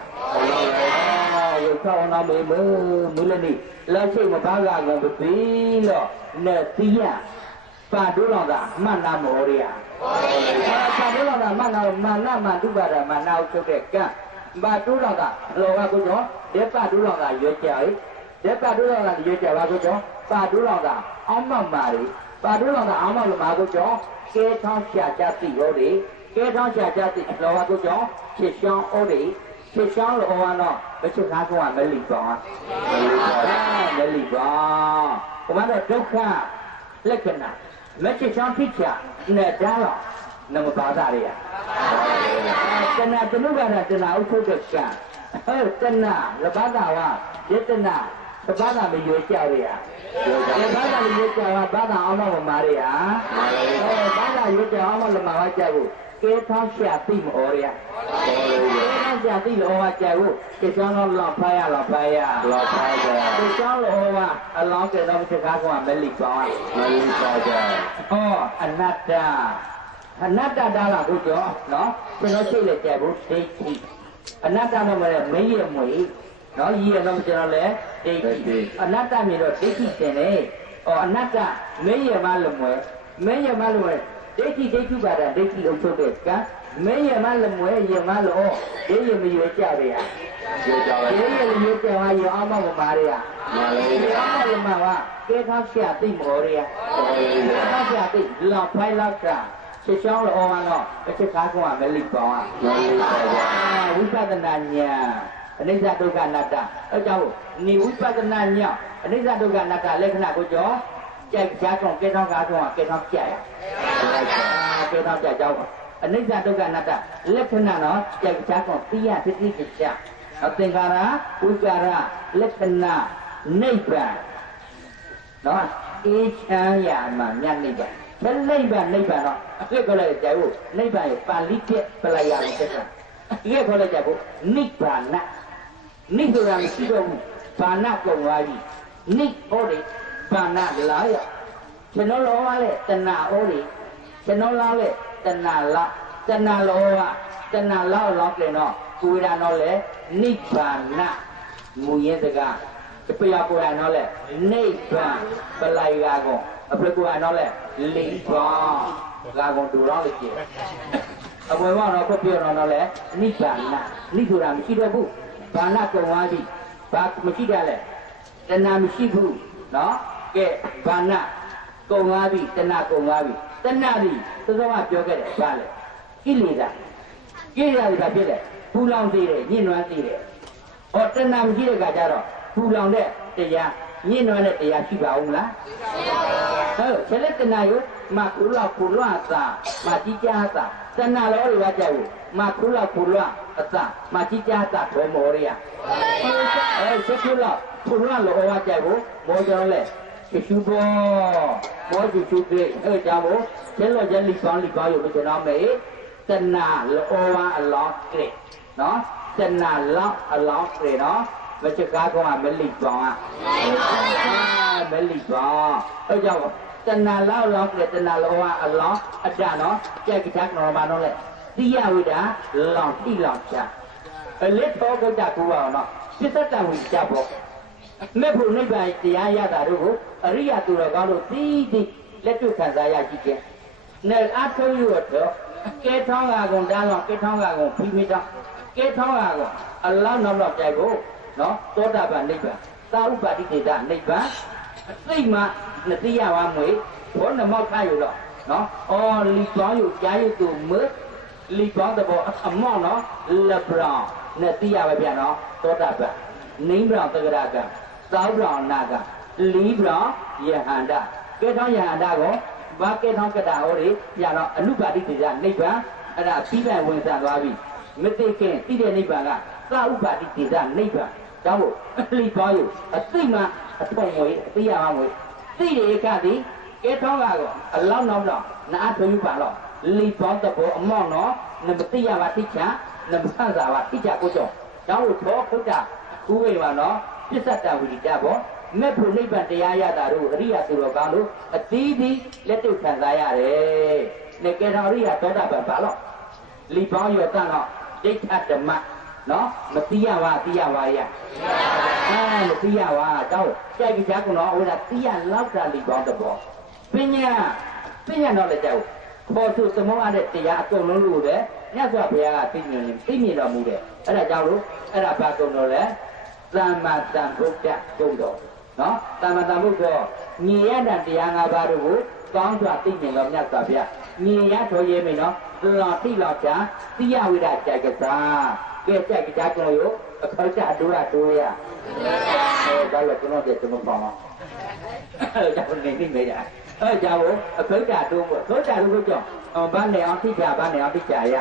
အယုဆောင်းအောင်မေးမလို့နေလက်ချိတ်မဘာကကုန်ပြီလို့နဲ့သိရပါဒုလောကမန္နာမောရိယပါဒုလောကမန္နာမတုပါဒမနာချုပ်တဲ့ကပါဒုလောကလောကကိုကြောဒေပါဒုလောကရွေးကြ၏ဒေပါဒုလောကရွေးကြပါကိုကြောပါဒုလောကအောင်မမာရီပါဒုလောကအောင်မလို့မာကိုကြောကဲထောင်းရှာကြသိဟောဒီကဲထောင်းရှာကြသိလောကကိုကြောဖြစ်ရှောင်းဩဒီဖြစ်ရှောင်းလောကတော့မချစ်ကားကောမလိပေါင်းမလိပေါင်းဘုရားတော့ဒုက္ခလက္ခဏာမချစ်ချောင်းဖြစ်ချာနဲ့ဒါတော့နမပါတာရတဏတနုကရတဏဥထုတ်တဲ့ကံတဏလဘာသာဝယတနာသဘာသာမရွေးကြရလဘာသာမရွေးကြဘာသာအောင်မမာရဘာသာရွေးကြအောင်မလမာဝကြဘူးကဲထောင်းရှာသိမဩရကဲထောင်းရှာသိလောဝကြဘူးကဲချောင်းတော့လောက်ဖားရလောက်ဖားရကဲချောင်းလောဝအလောင်းကဲတော့ချက်ကားကမလိပေါင်းမလိပါကြအနတ္တဒါလားကိုကျော်နော်ကျွန်တော်သိလက်ကြဘူးဒိဋ္ဌိအနတ္တတော့မလဲမရမွေနော်ရည်ရတော့ကျွန်တော်လဲဒိဋ္ဌိအနတ္တမြင်တော့ဒိဋ္ဌိတင်တယ်အနတ္တမရမလို့မွေမရမလို့မွေဒိဋ္ဌိပါဒဒိဋ္ဌိအုပ်ချုပ်တဲ့ကံမင်းရမလည်းမွဲရမလို့ဒိဋ္ဌိမရွေးကြတယ်ရွေးကြပါဘူးဒိဋ္ဌိရွေးကြပါရောအောင်မမာရရမှန်ပါဘူးအောင်မမာကကဲထောက်ရှာသိမောရရထောက်ရှာသိလောက်ဖိုင်လောက်ကချစ်ချောင်းလောကတော့အချက်ကားကောမလိပေါင်းဝိပဿနာဉာဏ်အနိစ္စဒုက္ခအနတ္တအဲကြောင့်နိဝိပဿနာဉာဏ်အနိစ္စဒုက္ခအနတ္တလက္ခဏာကိုကြောကြိုက်ကြကောင်ကဲထောက်ကားကောကဲထောက်ကြရကဲထောက်ကြကြောင်းအနိစ္စဒုက္ခအနတ္တလက္ခဏာတော့ကြိုက်ကြကောင်သိရသတိကျကျအသင်္ကာရဥစ္စာရလက္ခဏာနိဗ္ဗာန်နော်အေးချမ်းရာမှာမြတ်နိဗ္ဗာန်နိဗ္ဗာန်တော့အဖြစ်ခေါ်လိုက်ကြဘူးနိဗ္ဗာန်ရဲ့ပါဠိကျက်ပလယာလို့ပြောတာအဖြစ်ခေါ်လိုက်ကြဘူးနိဗ္ဗာန်နိဗ္ဗာန်ရှိတော့ဘူးဘာနာကုန်သွားပြီနိဟောတယ်ဘာနာလာရကျွန်တော်လောကလေတဏှာဟောတယ်ကျွန်တော်လောကလေတဏှာလောကတဏှာလောကလည်းတော့ကိုယ်ရတော့လေနိဗ္ဗာန်မူရဲ့တကပြရကိုယ်ရတော့လေနိဗ္ဗာန်ပလယာကောအဖေကိုယ်ရတော့လေလိဗ္ဗာန်ကာကွန်တူတော့လေကြည့်အပေါ်ကတော့ဖပြောတော့လေနိဗ္ဗာန်နိဆိုတာမရှိတော့ဘူးဘာနာကုန်သွားပြီဘာမရှိကြလဲတဏှာမရှိဘူးနော်ကဲဘာနာကုန်သွားပြီတဏှာကုန်သွားပြီတဏှာဒီသောသောကပြောခဲ့တယ်ဘာလဲကိလေသာတွေဘာဖြစ်လဲပူလောင်သေးတယ်ညှဉ်းနှွမ်းသေးတယ်တဏှာမရှိတဲ့ခါကျတော့ပူလောင်တဲ့တရားညှဉ်းနှွမ်းတဲ့တရားရှိပါဦးမလားဟုတ်ချက်လက်တဏှာရောမကုလကုလအသာမတိကျအသာတဏှာလောတွေကကြောက်မကုလကုလအသာမတိကျအသာဘောမောရိယချက်ကုလကုလလောကကြောက်မောကြောင့်လေရှုဘောမောရှုတဲ့ကြောင့်ကျလောကျလိပေါင်းလိပေါင်းရုပ်ကျွန်တော်မေတဏှာလောဝါအလောကဲနော်က တဏလောက်အလောင်းတွေနော်မချကားကောင်ကမလိပေါင်းမလိပေါင်းအဲကြောင့်တဏလောက်လောင်းတဲ့တဏလောကအလောင်းအတနော်ကြက်ကချက်နော်ဘာနော်လဲတိယဝိဒါလောင်းတိလောင်းချအလက်တော်ကကြကူအောင်နော်ပြစ္ဆတဝိကြပေါ့မဲ့ဖို့နိဗ္ဗာန်တရားရတာတို့ကိုအရိယသူတော်ကောင်းတို့သိသိလက်တွေ့ခံစားရကြည့်ကြနဲ့အထုံးရတော့ကဲထောင်းကကုန်တန်းတော့ကဲထောင်းကကုန်ဖိမိတော့ကဲထောင်းကကုန်အလောင်းနောက်ကြိုက်ဖို့နော်သောတာပန်နိဗ္ဗာန်သာဥပါတိတေသနိဗ္ဗာန်သိမှနတိယဝမွေဘောနမောက်ခယူတော့နော်အော်လီပေါင်းယူကြားယူသူမလီပေါင်းတော့အမောက်နော်လဘရောင်နတိယပဲပြန်နော်သောတာပန်နိဗ္ဗာန်တဂရကသာဥပရောင်နာကလီဘရောင်ယဟန္တာကဲထောင်းယဟန္တာကိုဘာကဲထောင်းကတာဟောဒီပြန်တော့အနုပါတိတေသနိဗ္ဗာန်အဲ့ဒါပြီးပြန်ဝင်စားသွားပြီမသိခင်သိတဲ့နိဗ္ဗာန်ကသာဥပါတိတေသနိဗ္ဗာန်ကြောင့်မို့လိပေါင်းယူအသိမှအထုံငွေအသိရမှာငွေသိတဲ့အခါဒီကဲထောင်းကတော့အလောက်နောက်တော့နားထွယူပါတော့လိပေါင်းတဲ့ဘောအမောင်းနော်နမသိရပါတိချာနမဆန်းစာပါတိချာကိုကြောင့်ကြောင့်ထောခုတ်တာကူဝေပါနော်ပစ္စတဝိကြဘောမဲ့ဖို့နိဗ္ဗာန်တရားရတာတို့အရိယသူတော်ကောင်းတို့အသီးသီးလက်တွေ့ခံစားရတယ်။နဲ့ကဲထောင်းအရိယသောတာပန်ပါတော့လိပေါင်းရောတန်တော့ဒိဋ္ဌဓမ္မနော်မသိရပါသိရပါရမသိရပါတော့ကြိုက်ကြကုန်တော့ဟိုကသိရလောက်တာလိပေါင်းတဘောပညာတော့လည်းကြောက်ခေါ်သူသမောရတဲ့တရားအကုန်လုံးလို့ပဲမြတ်စွာဘုရားကသိမြင်တော်မူတယ်အဲ့ဒါကြောင့်လို့အဲ့ဒါဘာကုန်တော့လဲသမ္မာသမ္ဗုဒ္ဓကုန်တော့နော်သမ္မာသမ္ဗုဒ္ဓညီရတဲ့တရား၅ပါးတို့ကိုကောင်းစွာသိမြင်တော်မြတ်စွာဘုရားညီရတော်ရေးမယ်နော်လောတိလောချာတိယဝိဒကြိုက်ကစားကဲကြိုက်ကြကြရောအခါကျတိုးရဒါလည်းကျွန်တော်ကျွန်တော်ပေါ့အဲ့ဒါကိုနေနေမေးကြအဲ့ကြောင့်အခါကျတိုးဖို့အခါကျတိုးကြောင့်ဘာနဲ့အောင်သိကြဘာနဲ့အောင်သိကြရ